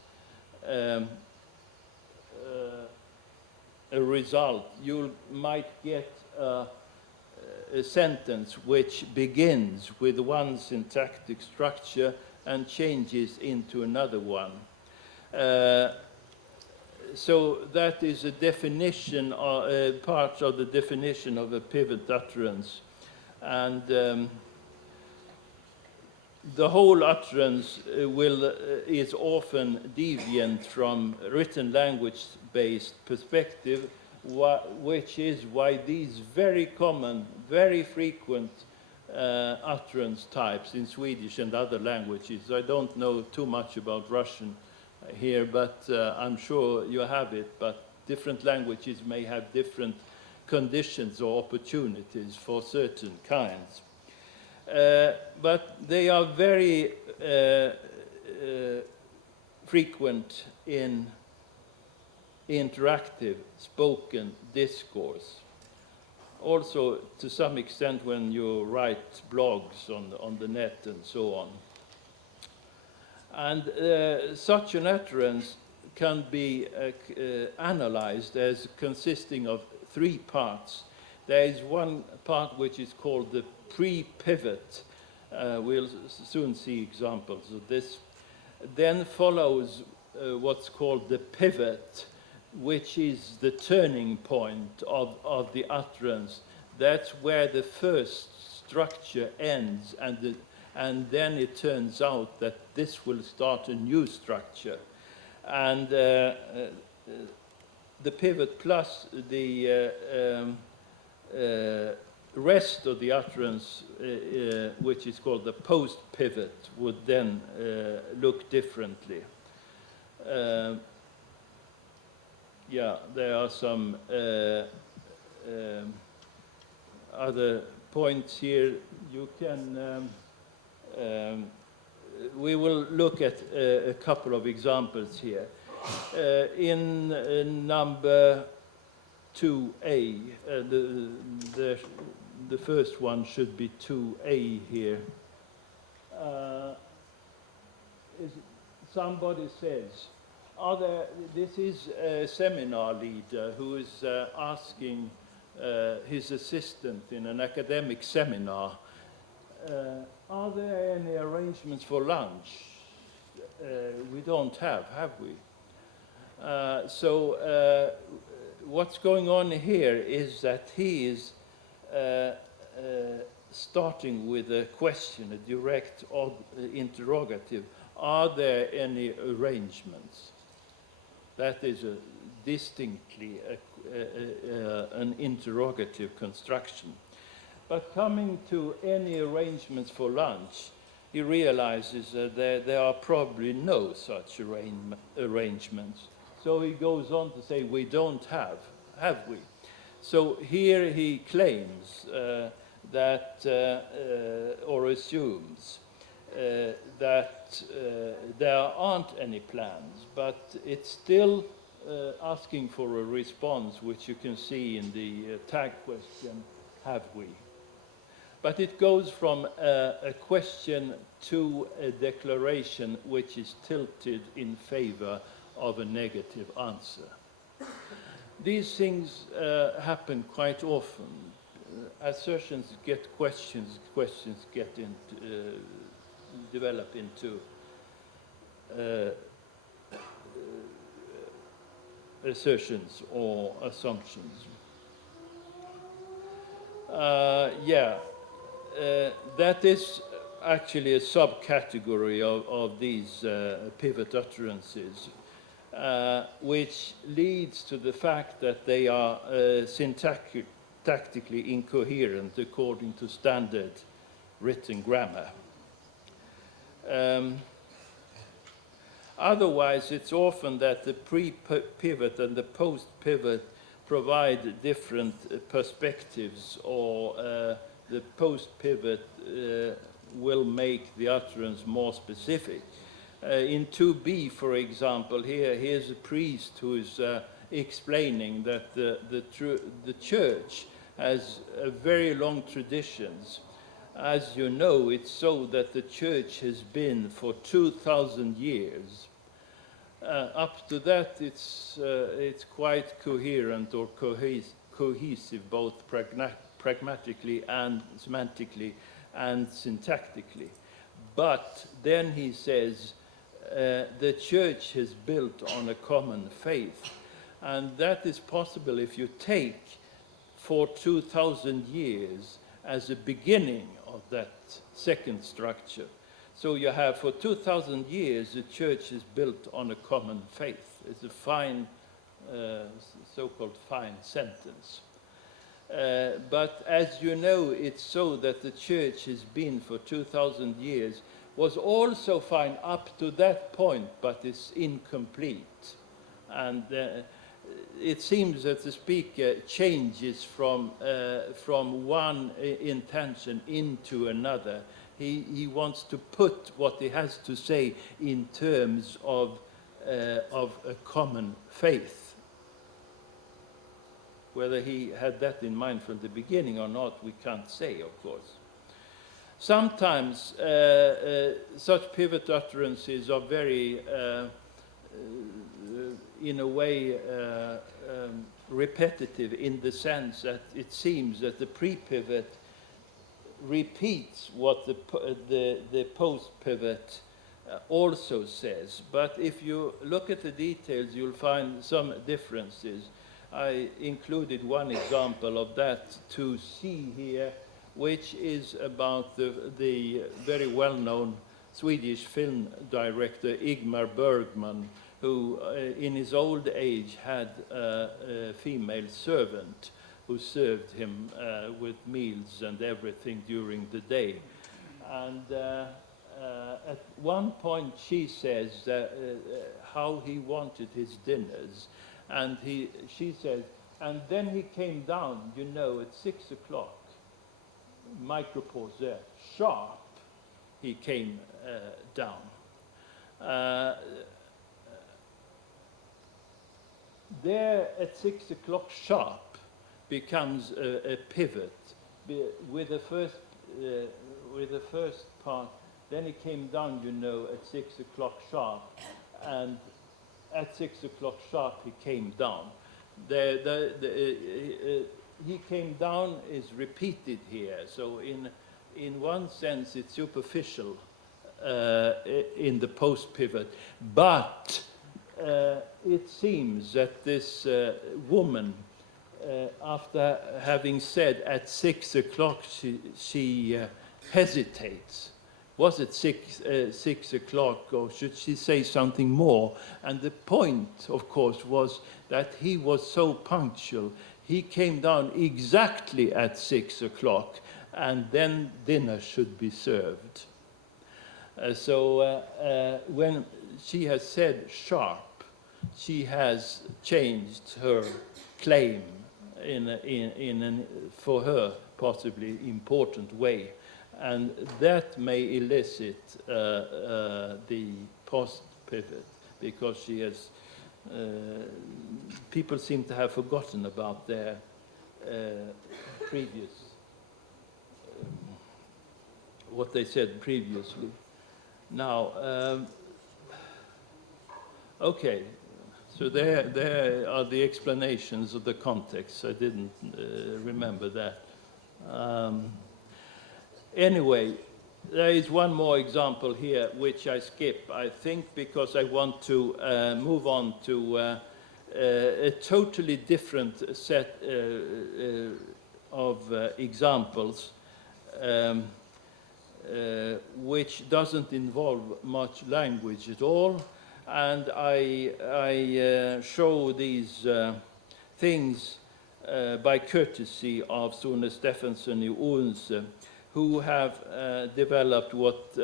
a result, you might get a sentence which begins with one syntactic structure and changes into another one. So that is a definition, part of the definition of a pivot utterance. And the whole utterance is often deviant from written language-based perspective, which is why these very common, very frequent utterance types in Swedish and other languages. I don't know too much about Russian here, but I'm sure you have it, but different languages may have different conditions or opportunities for certain kinds. But they are very frequent in interactive spoken discourse. Also, to some extent, when you write blogs on the net and so on. And such an utterance can be analyzed as consisting of three parts. There is one part which is called the pre-pivot. We'll soon see examples of this. Then follows what's called the pivot, which is the turning point of the utterance. That's where the first structure ends, and then it turns out that this will start a new structure. And the pivot plus the rest of the utterance, which is called the post-pivot, would then look differently. There are some other points here. You can. We will look at a couple of examples here. In number 2A, the first one should be 2A here. Somebody says, this is a seminar leader who is asking his assistant in an academic seminar, are there any arrangements for lunch? We don't have we? So what's going on here is that he is starting with a question, a direct interrogative. Are there any arrangements? That is distinctly an interrogative construction. But coming to any arrangements for lunch, he realizes that there are probably no such arrangements. So he goes on to say, we don't have we? So here he claims that, or assumes, that there aren't any plans, but it's still asking for a response, which you can see in the tag question, have we? But it goes from a question to a declaration which is tilted in favor of a negative answer. These things happen quite often. Assertions get questions, questions get into, develop into assertions or assumptions. That is, actually a subcategory of these pivot utterances, which leads to the fact that they are syntactically incoherent according to standard written grammar. Otherwise, it's often that the pre-pivot and the post-pivot provide different perspectives, or the post-pivot will make the utterance more specific. In 2b, for example, here's a priest who is explaining that the church has very long traditions. As you know, it's so that the church has been for 2,000 years. Up to that, it's quite coherent or cohesive, both pragmatically and semantically and syntactically. But then he says, the church is built on a common faith. And that is possible if you take for 2,000 years as a beginning of that second structure. So you have, for 2,000 years, the church is built on a common faith. It's a fine, so-called fine sentence. But as you know, it's so that the church has been for 2,000 years, was also fine up to that point, but it's incomplete. And it seems that the speaker changes from one intention into another. He wants to put what he has to say in terms of a common faith. Whether he had that in mind from the beginning or not, we can't say, of course. Sometimes such pivot utterances are very, in a way, repetitive, in the sense that it seems that the pre-pivot repeats what the post-pivot also says. But if you look at the details, you'll find some differences. I included one example of that to see here, which is about the very well-known Swedish film director Ingmar Bergman, who in his old age had a female servant who served him with meals and everything during the day. And at one point she says how he wanted his dinners, and she says, and then he came down, you know, at 6 o'clock, micropause there, sharp, he came down. There at 6 o'clock sharp becomes a pivot with the first part. Then he came down, you know, at 6 o'clock sharp, and at 6 o'clock sharp he came down. He came down is repeated here, so in one sense it's superficial in the post-pivot, but it seems that this woman, after having said at 6 o'clock, she hesitates. Was it 6 o'clock, or should she say something more? And the point, of course, was that he was so punctual. He came down exactly at 6 o'clock, and then dinner should be served. So when she has said sharp, she has changed her claim in for her possibly important way, and that may elicit the post-pivot, because she has people seem to have forgotten about their previous what they said previously. Now, okay. So there are the explanations of the context. I didn't remember that. Anyway, there is one more example here which I skip, I think, because I want to move on to a totally different set of examples. which doesn't involve much language at all. And I show these things by courtesy of Sune Steffensen i Odense, who have developed what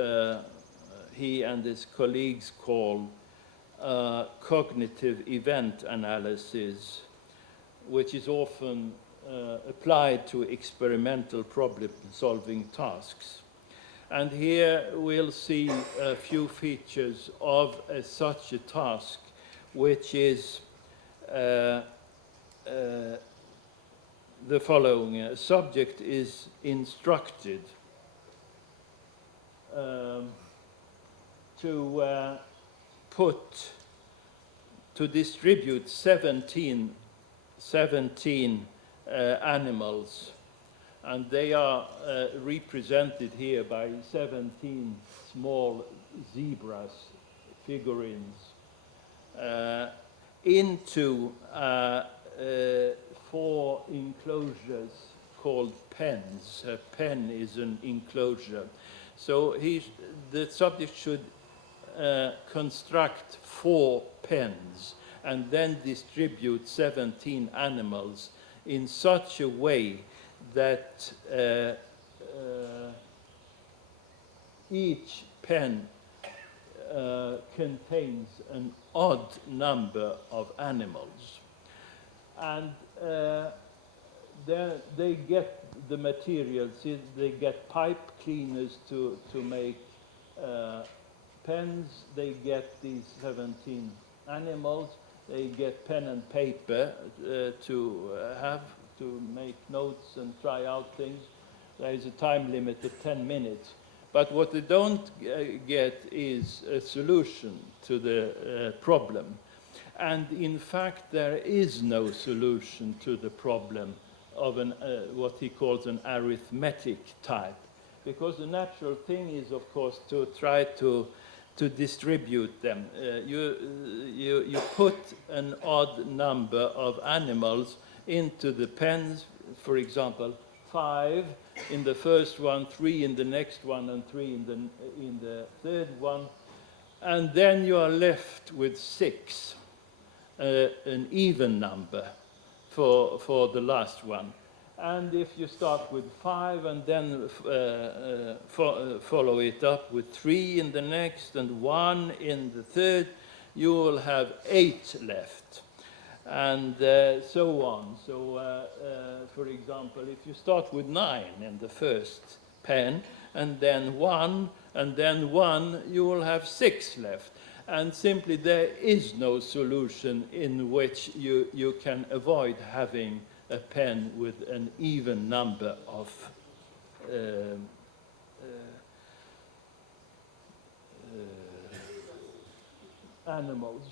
he and his colleagues call cognitive event analysis, which is often applied to experimental problem-solving tasks. And here we'll see a few features of such a task, which is the following. A subject is instructed to distribute 17 animals, and they are represented here by 17 small zebras, figurines, into 4 enclosures called pens. A pen is an enclosure. So the subject should construct 4 pens and then distribute 17 animals in such a way that each pen contains an odd number of animals. And then they get the materials, they get pipe cleaners to make pens, they get these 17 animals, they get pen and paper to make notes and try out things. There is a time limit of 10 minutes. But what they don't get is a solution to the problem. And in fact, there is no solution to the problem of what he calls an arithmetic type. Because the natural thing is, of course, to try to distribute them. You put an odd number of animals into the pens, for example, 5 in the first one, 3 in the next one, and 3 in the third one, and then you are left with 6, an even number for the last one. And if you start with 5 and then follow it up with 3 in the next and 1 in the third, you will have 8 left, and so on. So, for example, if you start with 9 in the first pen, and then 1, and then 1, you will have 6 left. And simply there is no solution in which you can avoid having a pen with an even number of animals.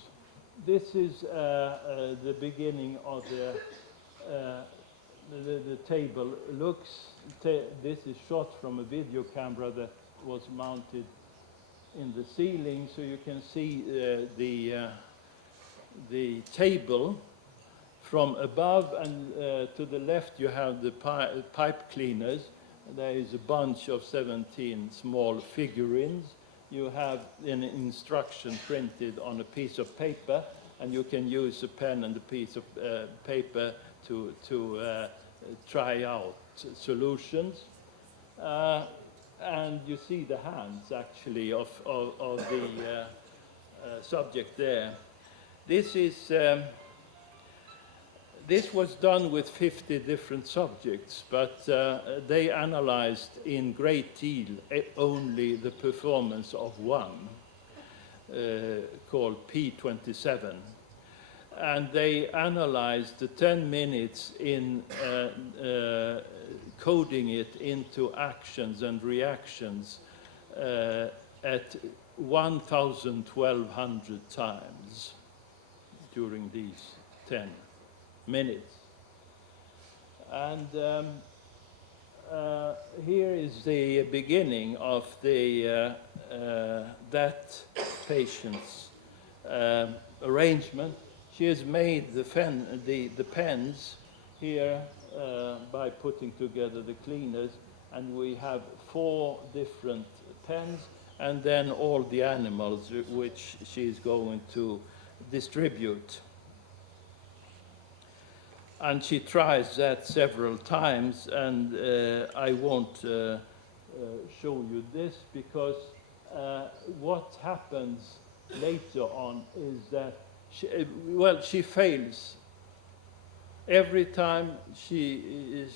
This is the beginning of the table. This is shot from a video camera that was mounted in the ceiling, so you can see the table from above, and to the left you have the pipe cleaners. There is a bunch of 17 small figurines. You have an instruction printed on a piece of paper, and you can use a pen and a piece of paper to try out solutions. And you see the hands, actually, of the subject there. This was done with 50 different subjects, but they analyzed in great deal only the performance of one, called P27. And they analyzed the 10 minutes in coding it into actions and reactions at 1,1200 times during these 10 minutes. And here is the beginning of that patient's arrangement. She has made the pens here by putting together the cleaners, and we have 4 different pens, and then all the animals which she is going to distribute. And she tries that several times, and I won't show you this because what happens later on is that she fails. Every time she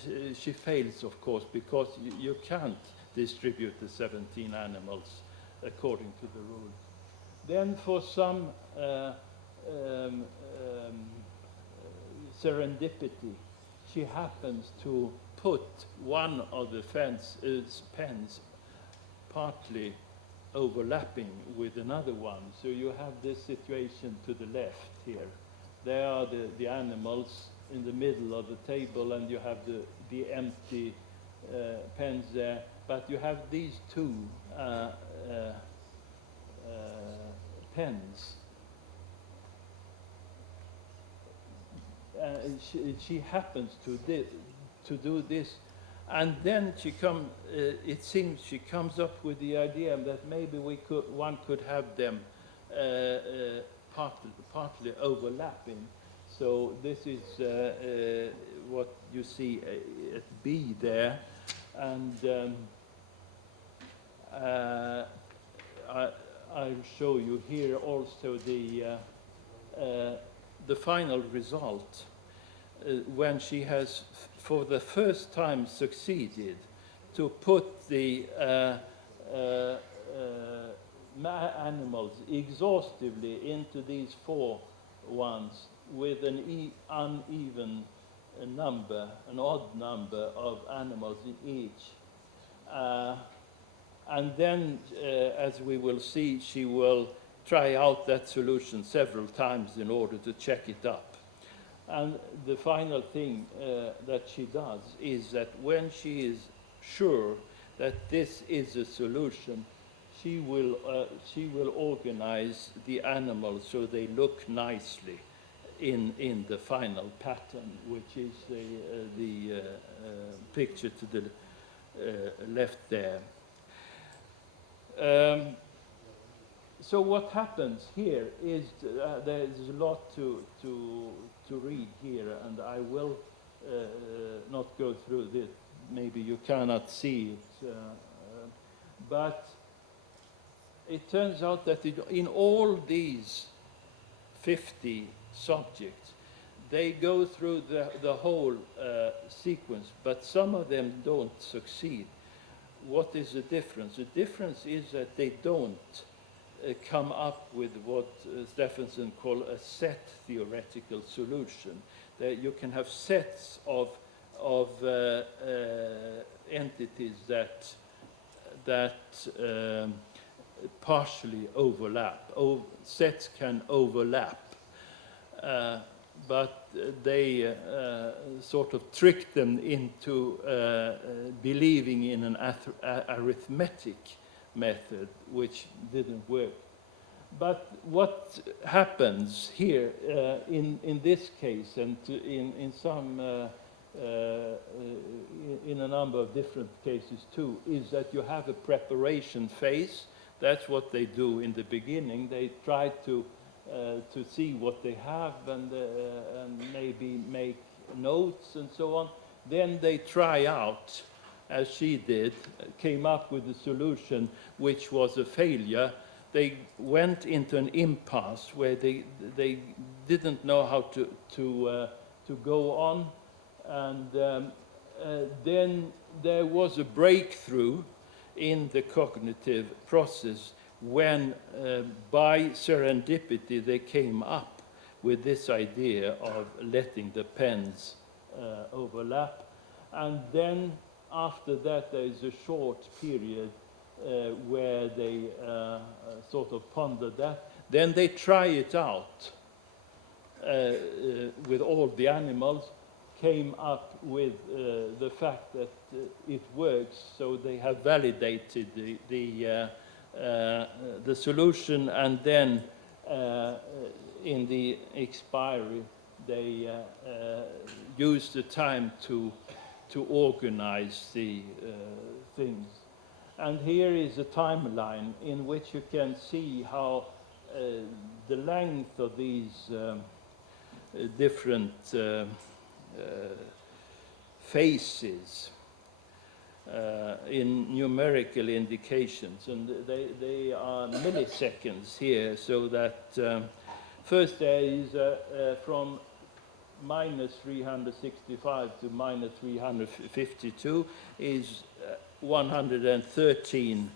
fails, of course, because you can't distribute the 17 animals according to the rules. Then for some serendipity, she happens to put one of the pens partly overlapping with another one. So you have this situation to the left here. There are the animals in the middle of the table, and you have the empty pens there. But you have these 2 pens. She happens to do this, and then it seems she comes up with the idea that maybe one could have them partly overlapping. So this is what you see at B there, and I'll show you here also the final result when she has for the first time succeeded to put the animals exhaustively into these 4 ones with an uneven number, an odd number of animals in each. And then, as we will see, she will try out that solution several times in order to check it up. And the final thing that she does is that when she is sure that this is a solution, she will organize the animals so they look nicely in the final pattern, which is the picture to the left there. So what happens here is there's a lot to read here, and I will not go through this. Maybe you cannot see it, but it turns out that in all these 50 subjects, they go through the whole sequence, but some of them don't succeed. What is the difference? The difference is that they don't come up with what Stephenson called a set theoretical solution. That you can have sets of entities that partially overlap. Sets can overlap, but they sort of trick them into believing in an arithmetic method, which didn't work. But what happens here in this case, and in some in a number of different cases too, is that you have a preparation phase. That's what they do in the beginning. They try to see what they have and maybe make notes and so on. Then they try out, as she did, came up with a solution which was a failure. They went into an impasse where they didn't know how to go on, and then there was a breakthrough in the cognitive process when, by serendipity, they came up with this idea of letting the pens overlap. And then after that, there is a short period where they sort of ponder that. Then they try it out with all the animals, came up with the fact that it works, so they have validated the solution, and then in the expiry they use the time to to organize the things. And here is a timeline in which you can see how the length of these different phases in numerical indications, and they are milliseconds here, so that first there is from minus 365 to minus 352 is 113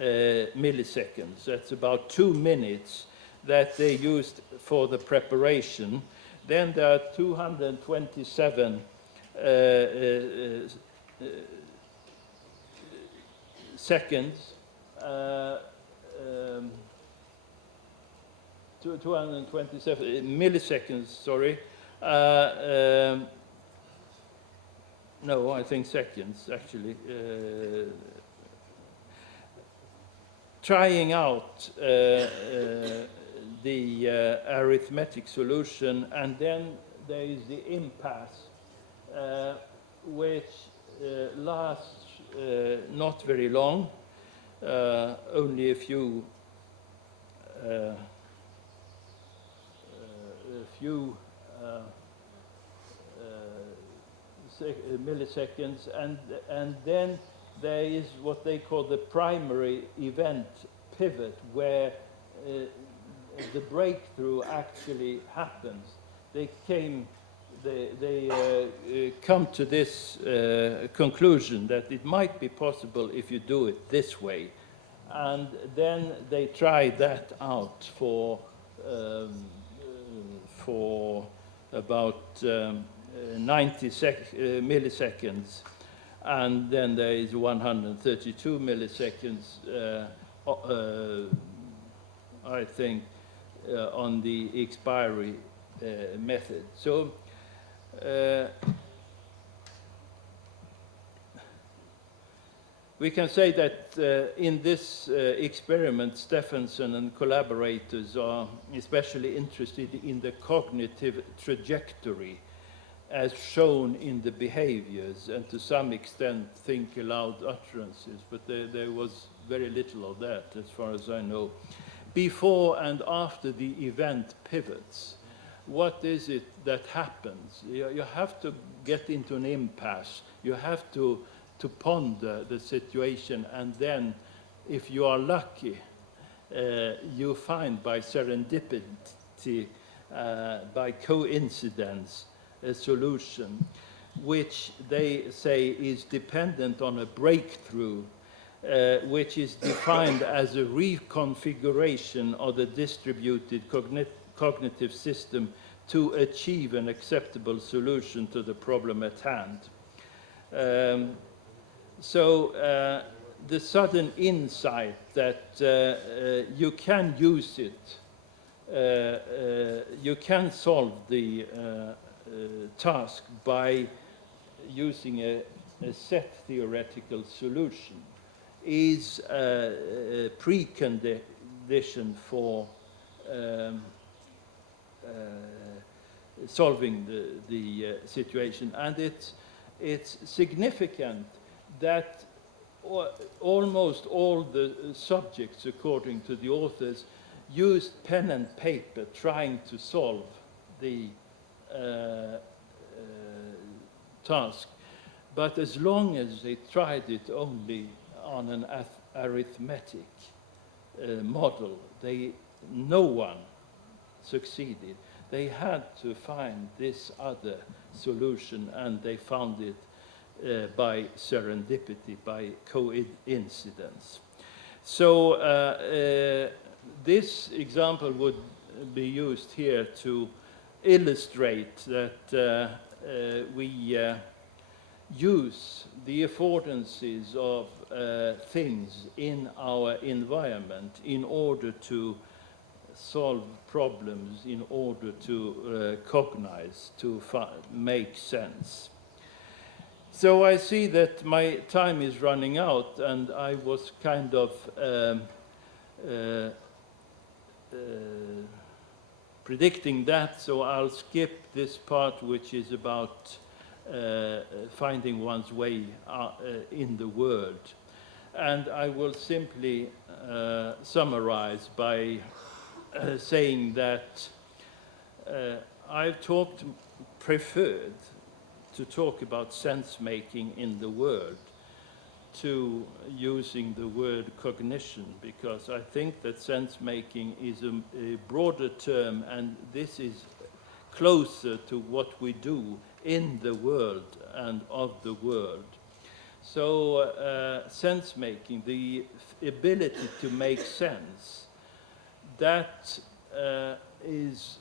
milliseconds. That's about 2 minutes that they used for the preparation. Then there are 227 seconds, 227 milliseconds, sorry. No, I think seconds, actually. Trying out the arithmetic solution, and then there is the impasse, which lasts not very long, only a few milliseconds, and then there is what they call the primary event pivot, where the breakthrough actually happens. They come to this conclusion that it might be possible if you do it this way, and then they try that out for about 90 milliseconds, and then there is 132 milliseconds, I think, on the expiry method. So we can say that in this experiment, Stephenson and collaborators are especially interested in the cognitive trajectory as shown in the behaviors, and to some extent think aloud utterances, but there was very little of that, as far as I know. Before and after the event pivots, what is it that happens? You have to get into an impasse. You have to ponder the situation, and then, if you are lucky, you find by serendipity, by coincidence, a solution which they say is dependent on a breakthrough, which is defined as a reconfiguration of the distributed cognitive system to achieve an acceptable solution to the problem at hand. So the sudden insight that you can use it, you can solve the task by using a set theoretical solution, is a precondition for solving the situation. And it's significant that almost all the subjects, according to the authors, used pen and paper trying to solve the task. But as long as they tried it only on an arithmetic model, no one succeeded. They had to find this other solution, and they found it by serendipity, by coincidence. So this example would be used here to illustrate that we use the affordances of things in our environment in order to solve problems, in order to cognize, to make sense. So I see that my time is running out, and I was kind of predicting that, so I'll skip this part, which is about finding one's way in the world. And I will simply summarize by saying that I've preferred to talk about sense-making in the world to using the word cognition, because I think that sense-making is a broader term, and this is closer to what we do in the world and of the world. So sense-making, the ability to make sense, that is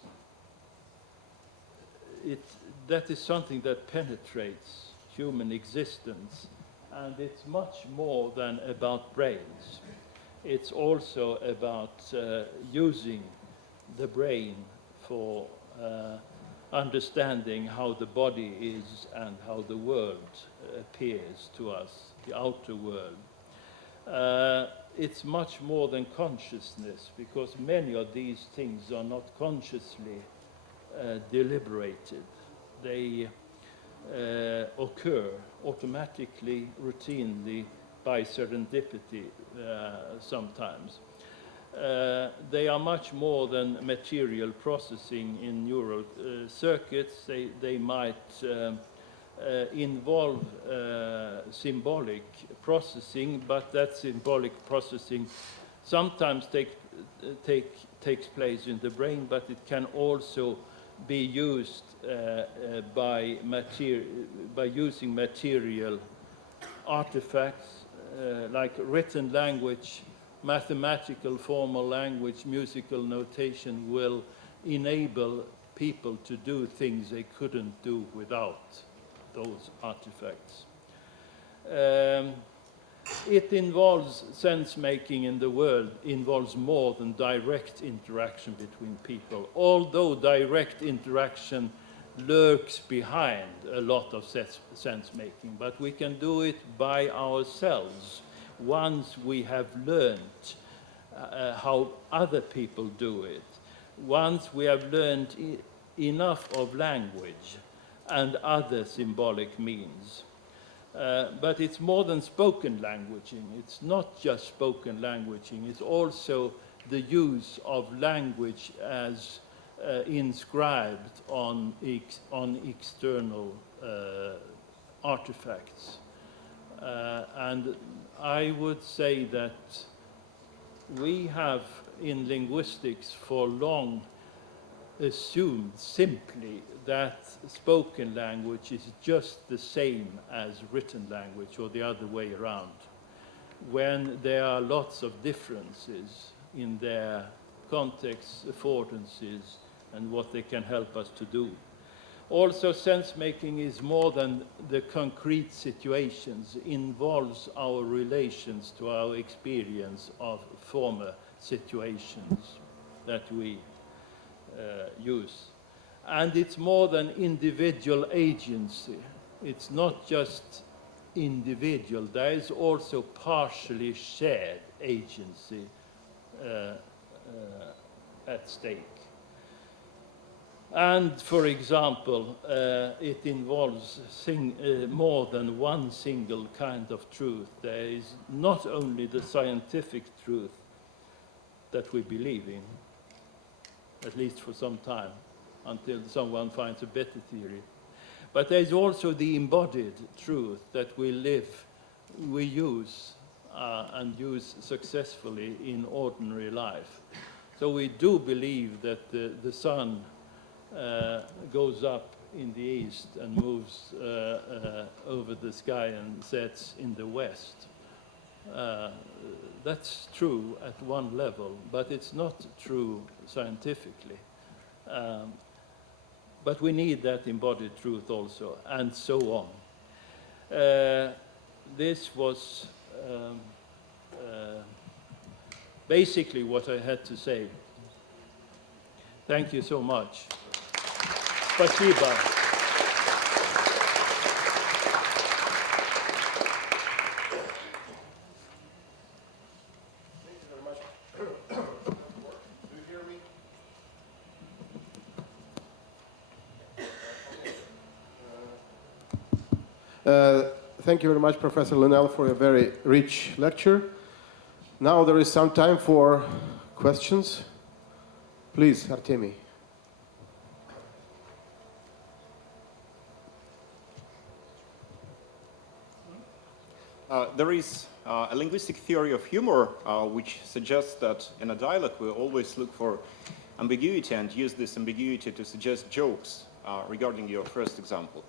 something that penetrates human existence, and it's much more than about brains. It's also about using the brain for understanding how the body is and how the world appears to us, the outer world. It's much more than consciousness, because many of these things are not consciously deliberated. They occur automatically, routinely, by serendipity sometimes. They are much more than material processing in neural circuits. They might involve symbolic processing, but that symbolic processing sometimes takes place in the brain, but it can also be used by using material artifacts like written language, mathematical formal language, musical notation will enable people to do things they couldn't do without those artifacts. It involves sense-making in the world, involves more than direct interaction between people, although direct interaction lurks behind a lot of sense-making, but we can do it by ourselves once we have learned how other people do it, once we have learned enough of language and other symbolic means. But it's more than spoken languaging. It's not just spoken languaging. It's also the use of language as inscribed on external artifacts. And I would say that we have in linguistics for long assumed simply that spoken language is just the same as written language, or the other way around, when there are lots of differences in their contexts, affordances, and what they can help us to do. Also, sense-making is more than the concrete situations, involves our relations to our experience of former situations that we use. And it's more than individual agency. It's not just individual, there is also partially shared agency at stake. And, for example, it involves more than one single kind of truth. There is not only the scientific truth that we believe in, at least for some time, until someone finds a better theory, but there is also the embodied truth that we use and use successfully in ordinary life. So we do believe that the sun goes up in the east and moves over the sky and sets in the west. That's true at one level, but it's not true scientifically. But we need that embodied truth also, and so on. This was basically what I had to say. Thank you so much. Спасибо. Thank you very much, Professor Linell, for a very rich lecture. Now there is some time for questions. Please, Artemi. There is a linguistic theory of humor which suggests that in a dialogue we always look for ambiguity and use this ambiguity to suggest jokes regarding your first example.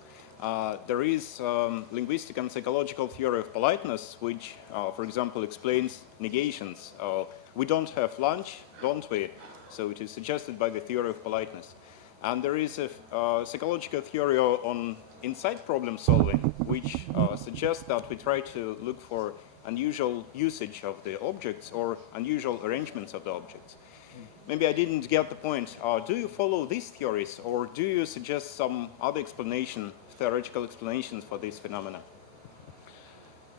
There is linguistic and psychological theory of politeness which, for example, explains negations. We don't have lunch, don't we? So it is suggested by the theory of politeness. And there is a psychological theory on insight problem solving, which suggests that we try to look for unusual usage of the objects or unusual arrangements of the objects. Maybe I didn't get the point. Do you follow these theories, or do you suggest some other explanation, theoretical explanations for these phenomena?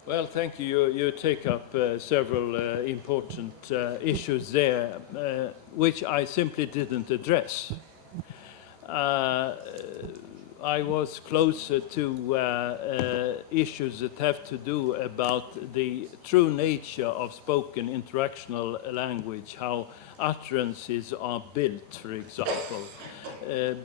Well, thank you. You take up several important issues there, which I simply didn't address. I was closer to issues that have to do about the true nature of spoken interactional language, how utterances are built, for example.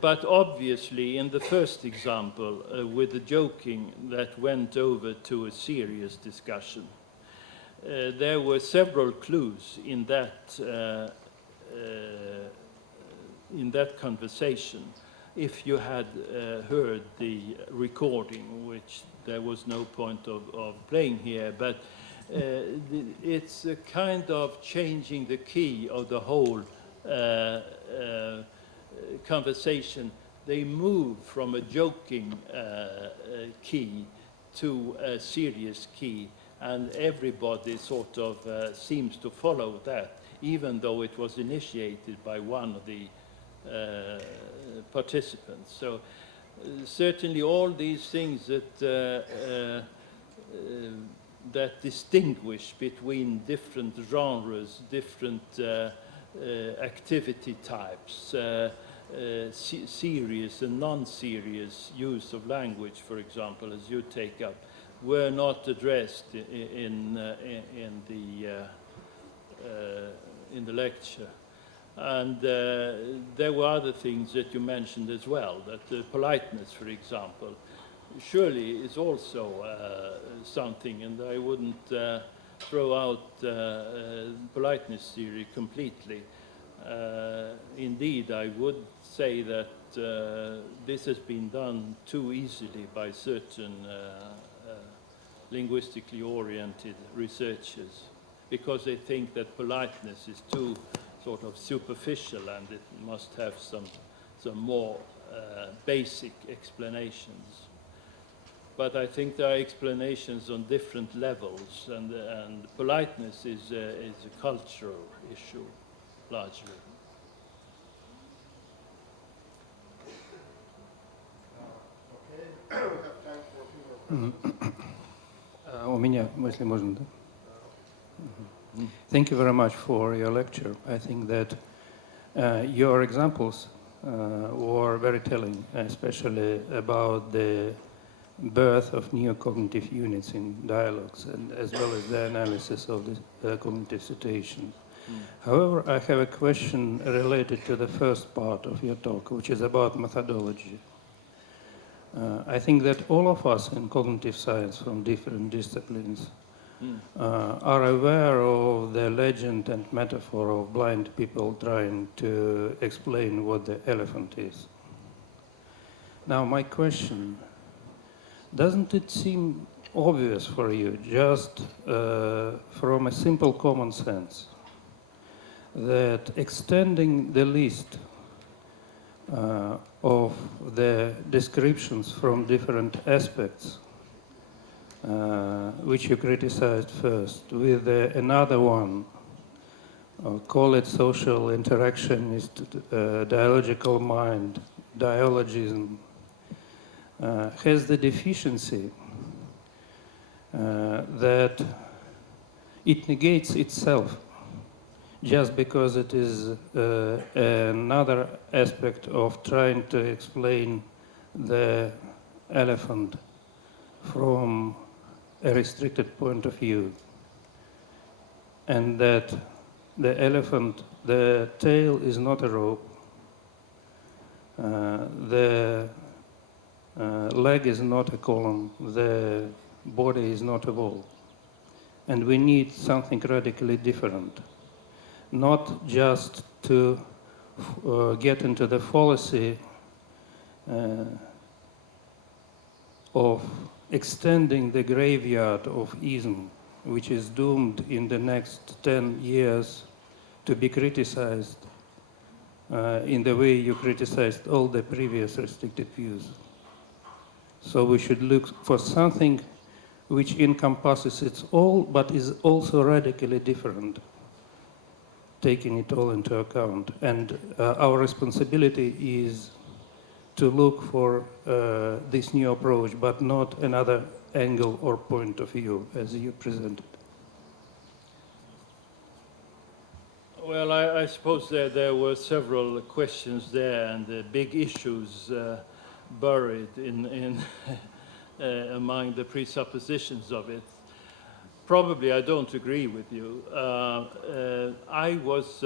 But obviously, in the first example, with the joking that went over to a serious discussion, there were several clues in that conversation. If you had heard the recording, which there was no point of playing here, but it's a kind of changing the key of the whole conversation. They move from a joking key to a serious key, and everybody sort of seems to follow that, even though it was initiated by one of the participants. So certainly all these things that that distinguish between different genres, different activity types, serious and non-serious use of language, for example, as you take up, were not addressed in the lecture. And there were other things that you mentioned as well, that politeness, for example, surely is also something, and I wouldn't throw out politeness theory completely. Indeed, I would say that this has been done too easily by certain linguistically oriented researchers, because they think that politeness is too sort of superficial and it must have some more basic explanations. But I think there are explanations on different levels, and politeness is a cultural issue, largely. У меня, если можно, да? Thank you very much for your lecture. I think that your examples were very telling, especially about the birth of new cognitive units in dialogues, and as well as the analysis of the cognitive situation. However, I have a question related to the first part of your talk, which is about methodology. I think that all of us in cognitive science from different disciplines are aware of the legend and metaphor of blind people trying to explain what the elephant is. Now, my question, doesn't it seem obvious for you, just from a simple common sense, that extending the list of the descriptions from different aspects which you criticized first, with another one, call it social interactionist, dialogical mind, dialogism, has the deficiency that it negates itself just because it is another aspect of trying to explain the elephant from a restricted point of view, and that the elephant, the tail is not a rope, the leg is not a column, the body is not a wall. And we need something radically different, not just to get into the fallacy of extending the graveyard of ism, which is doomed in the next 10 years to be criticized in the way you criticized all the previous restricted views. So we should look for something which encompasses it all, but is also radically different, taking it all into account. And our responsibility is to look for this new approach, but not another angle or point of view as you presented. Well, I suppose there were several questions there and big issues buried in among the presuppositions of it. Probably I don't agree with you. I was,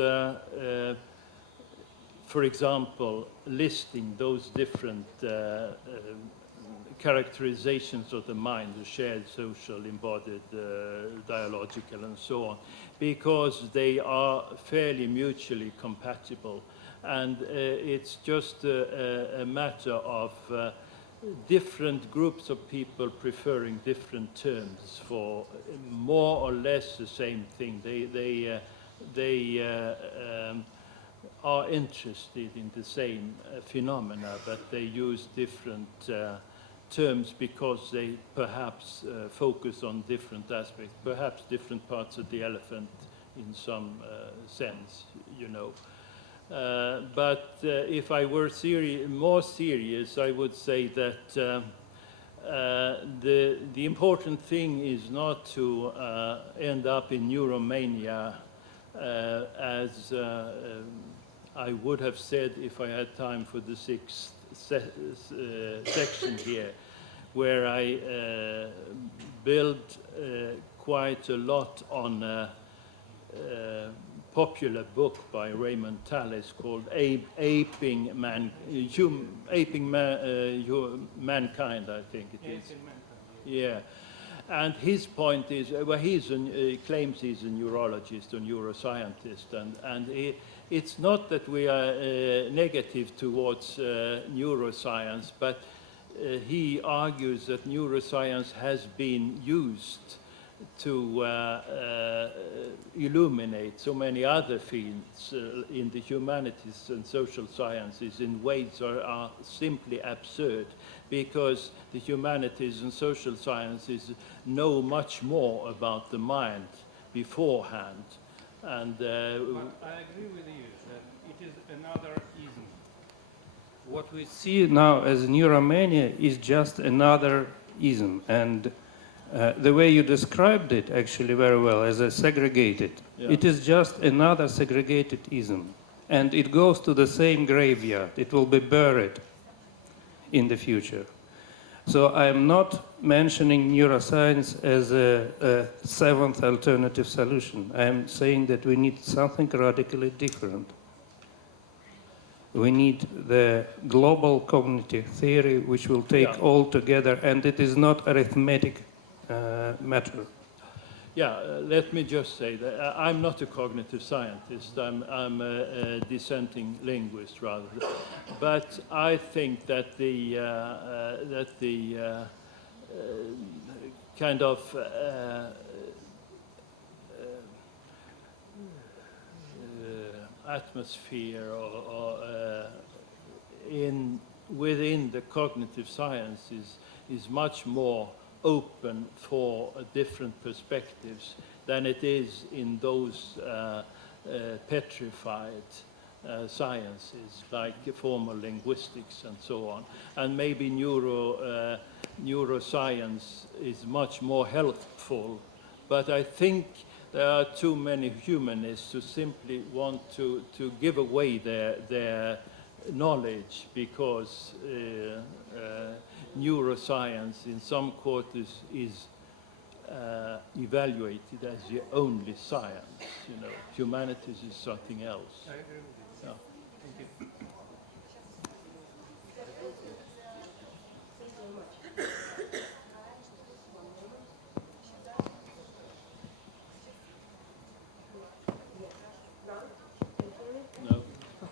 for example, listing those different characterizations of the mind, the shared, social, embodied, dialogical, and so on, because they are fairly mutually compatible. And it's just a matter of different groups of people preferring different terms for more or less the same thing. They are interested in the same phenomena, but they use different terms because they perhaps focus on different aspects, perhaps different parts of the elephant in some sense, you know. But if I were more serious, I would say that the important thing is not to end up in neuromania, as I would have said if I had time for the sixth section here, where I build quite a lot on popular book by Raymond Tallis called Aping Mankind, I think it is. Yeah. And his point is, well, he claims he's a neurologist or neuroscientist, and it's not that we are negative towards neuroscience, but he argues that neuroscience has been used to illuminate so many other fields in the humanities and social sciences in ways that are simply absurd, because the humanities and social sciences know much more about the mind beforehand. And But I agree with you that it is another ism. What we see now as neuromania is just another ism, and the way you described it actually very well as a segregated, yeah. It is just another segregated ism, and it goes to the same graveyard. It will be buried in the future. So I am not mentioning neuroscience as a seventh alternative solution. I am saying that we need something radically different. We need the global cognitive theory, which will take all together, and it is not arithmetic matter. Yeah, let me just say that I'm not a cognitive scientist. I'm a dissenting linguist, rather. But I think that the kind of atmosphere or within the cognitive sciences is much more open for different perspectives than it is in those petrified sciences like formal linguistics and so on. And maybe neuroscience is much more helpful, but I think there are too many humanists who simply want to give away their knowledge because neuroscience in some quarters is evaluated as the only science. You know, humanities is something else. I agree with you. Thank you.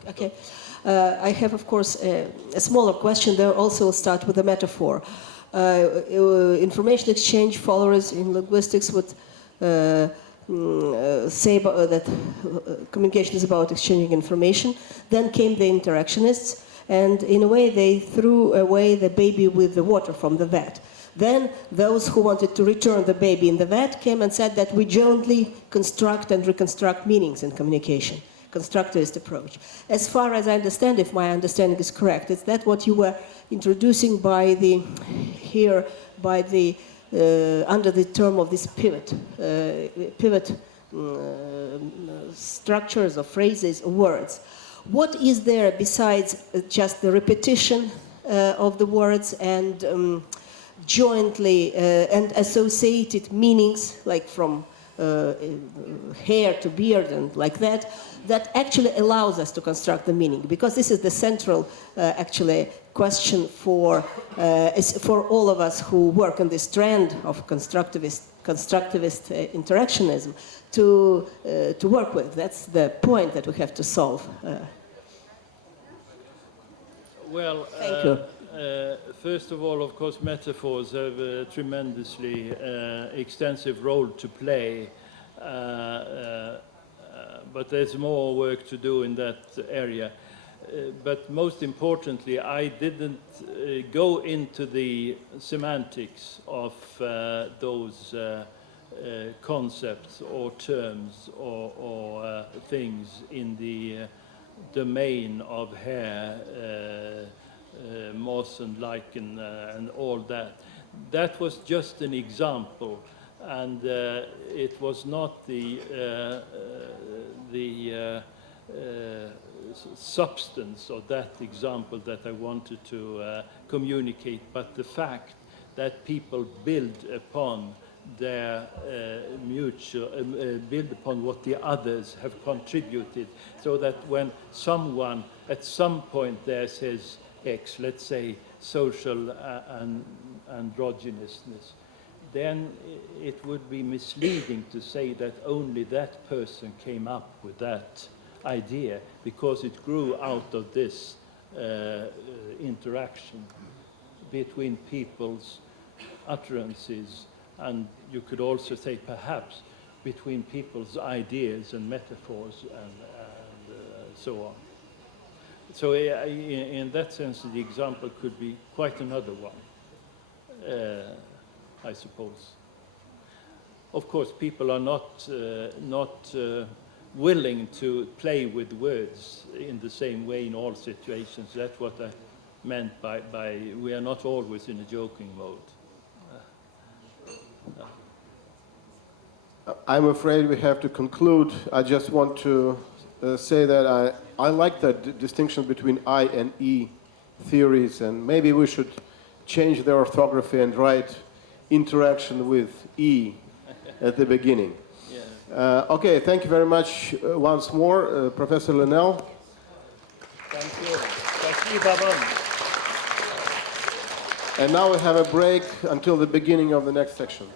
Okay. I have, of course, a smaller question there. Also, start with a metaphor. Information exchange followers in linguistics would say that communication is about exchanging information. Then came the interactionists, and in a way they threw away the baby with the water from the vat. Then those who wanted to return the baby in the vat came and said that we jointly construct and reconstruct meanings in communication. Constructivist approach. As far as I understand, if my understanding is correct, is that what you were introducing by the under the term of this pivot structures or phrases or words. What is there besides just the repetition of the words and jointly and associated meanings, like from hair to beard and like that, that actually allows us to construct the meaning? Because this is the central, actually, question for all of us who work on this trend of constructivist interactionism to work with. That's the point that we have to solve. Well, thank you. First of all, of course, metaphors have a tremendously extensive role to play, but there's more work to do in that area. But most importantly, I didn't go into the semantics of those concepts or terms or things in the domain of hair, moss and lichen and all that. That was just an example, and it was not the substance of that example that I wanted to communicate, but the fact that people build upon their build upon what the others have contributed, so that when someone at some point there says X, let's say social androgynousness, then it would be misleading to say that only that person came up with that idea, because it grew out of this interaction between people's utterances, and you could also say perhaps between people's ideas and metaphors and so on. So in that sense, the example could be quite another one, I suppose. Of course, people are not willing to play with words in the same way in all situations. That's what I meant by we are not always in a joking mode. I'm afraid we have to conclude. I just want to say that I like that distinction between I and E theories, and maybe we should change the orthography and write interaction with E at the beginning. Yeah. Okay, thank you very much once more, Professor Linell. Thank you. Thank you. And now we have a break until the beginning of the next section.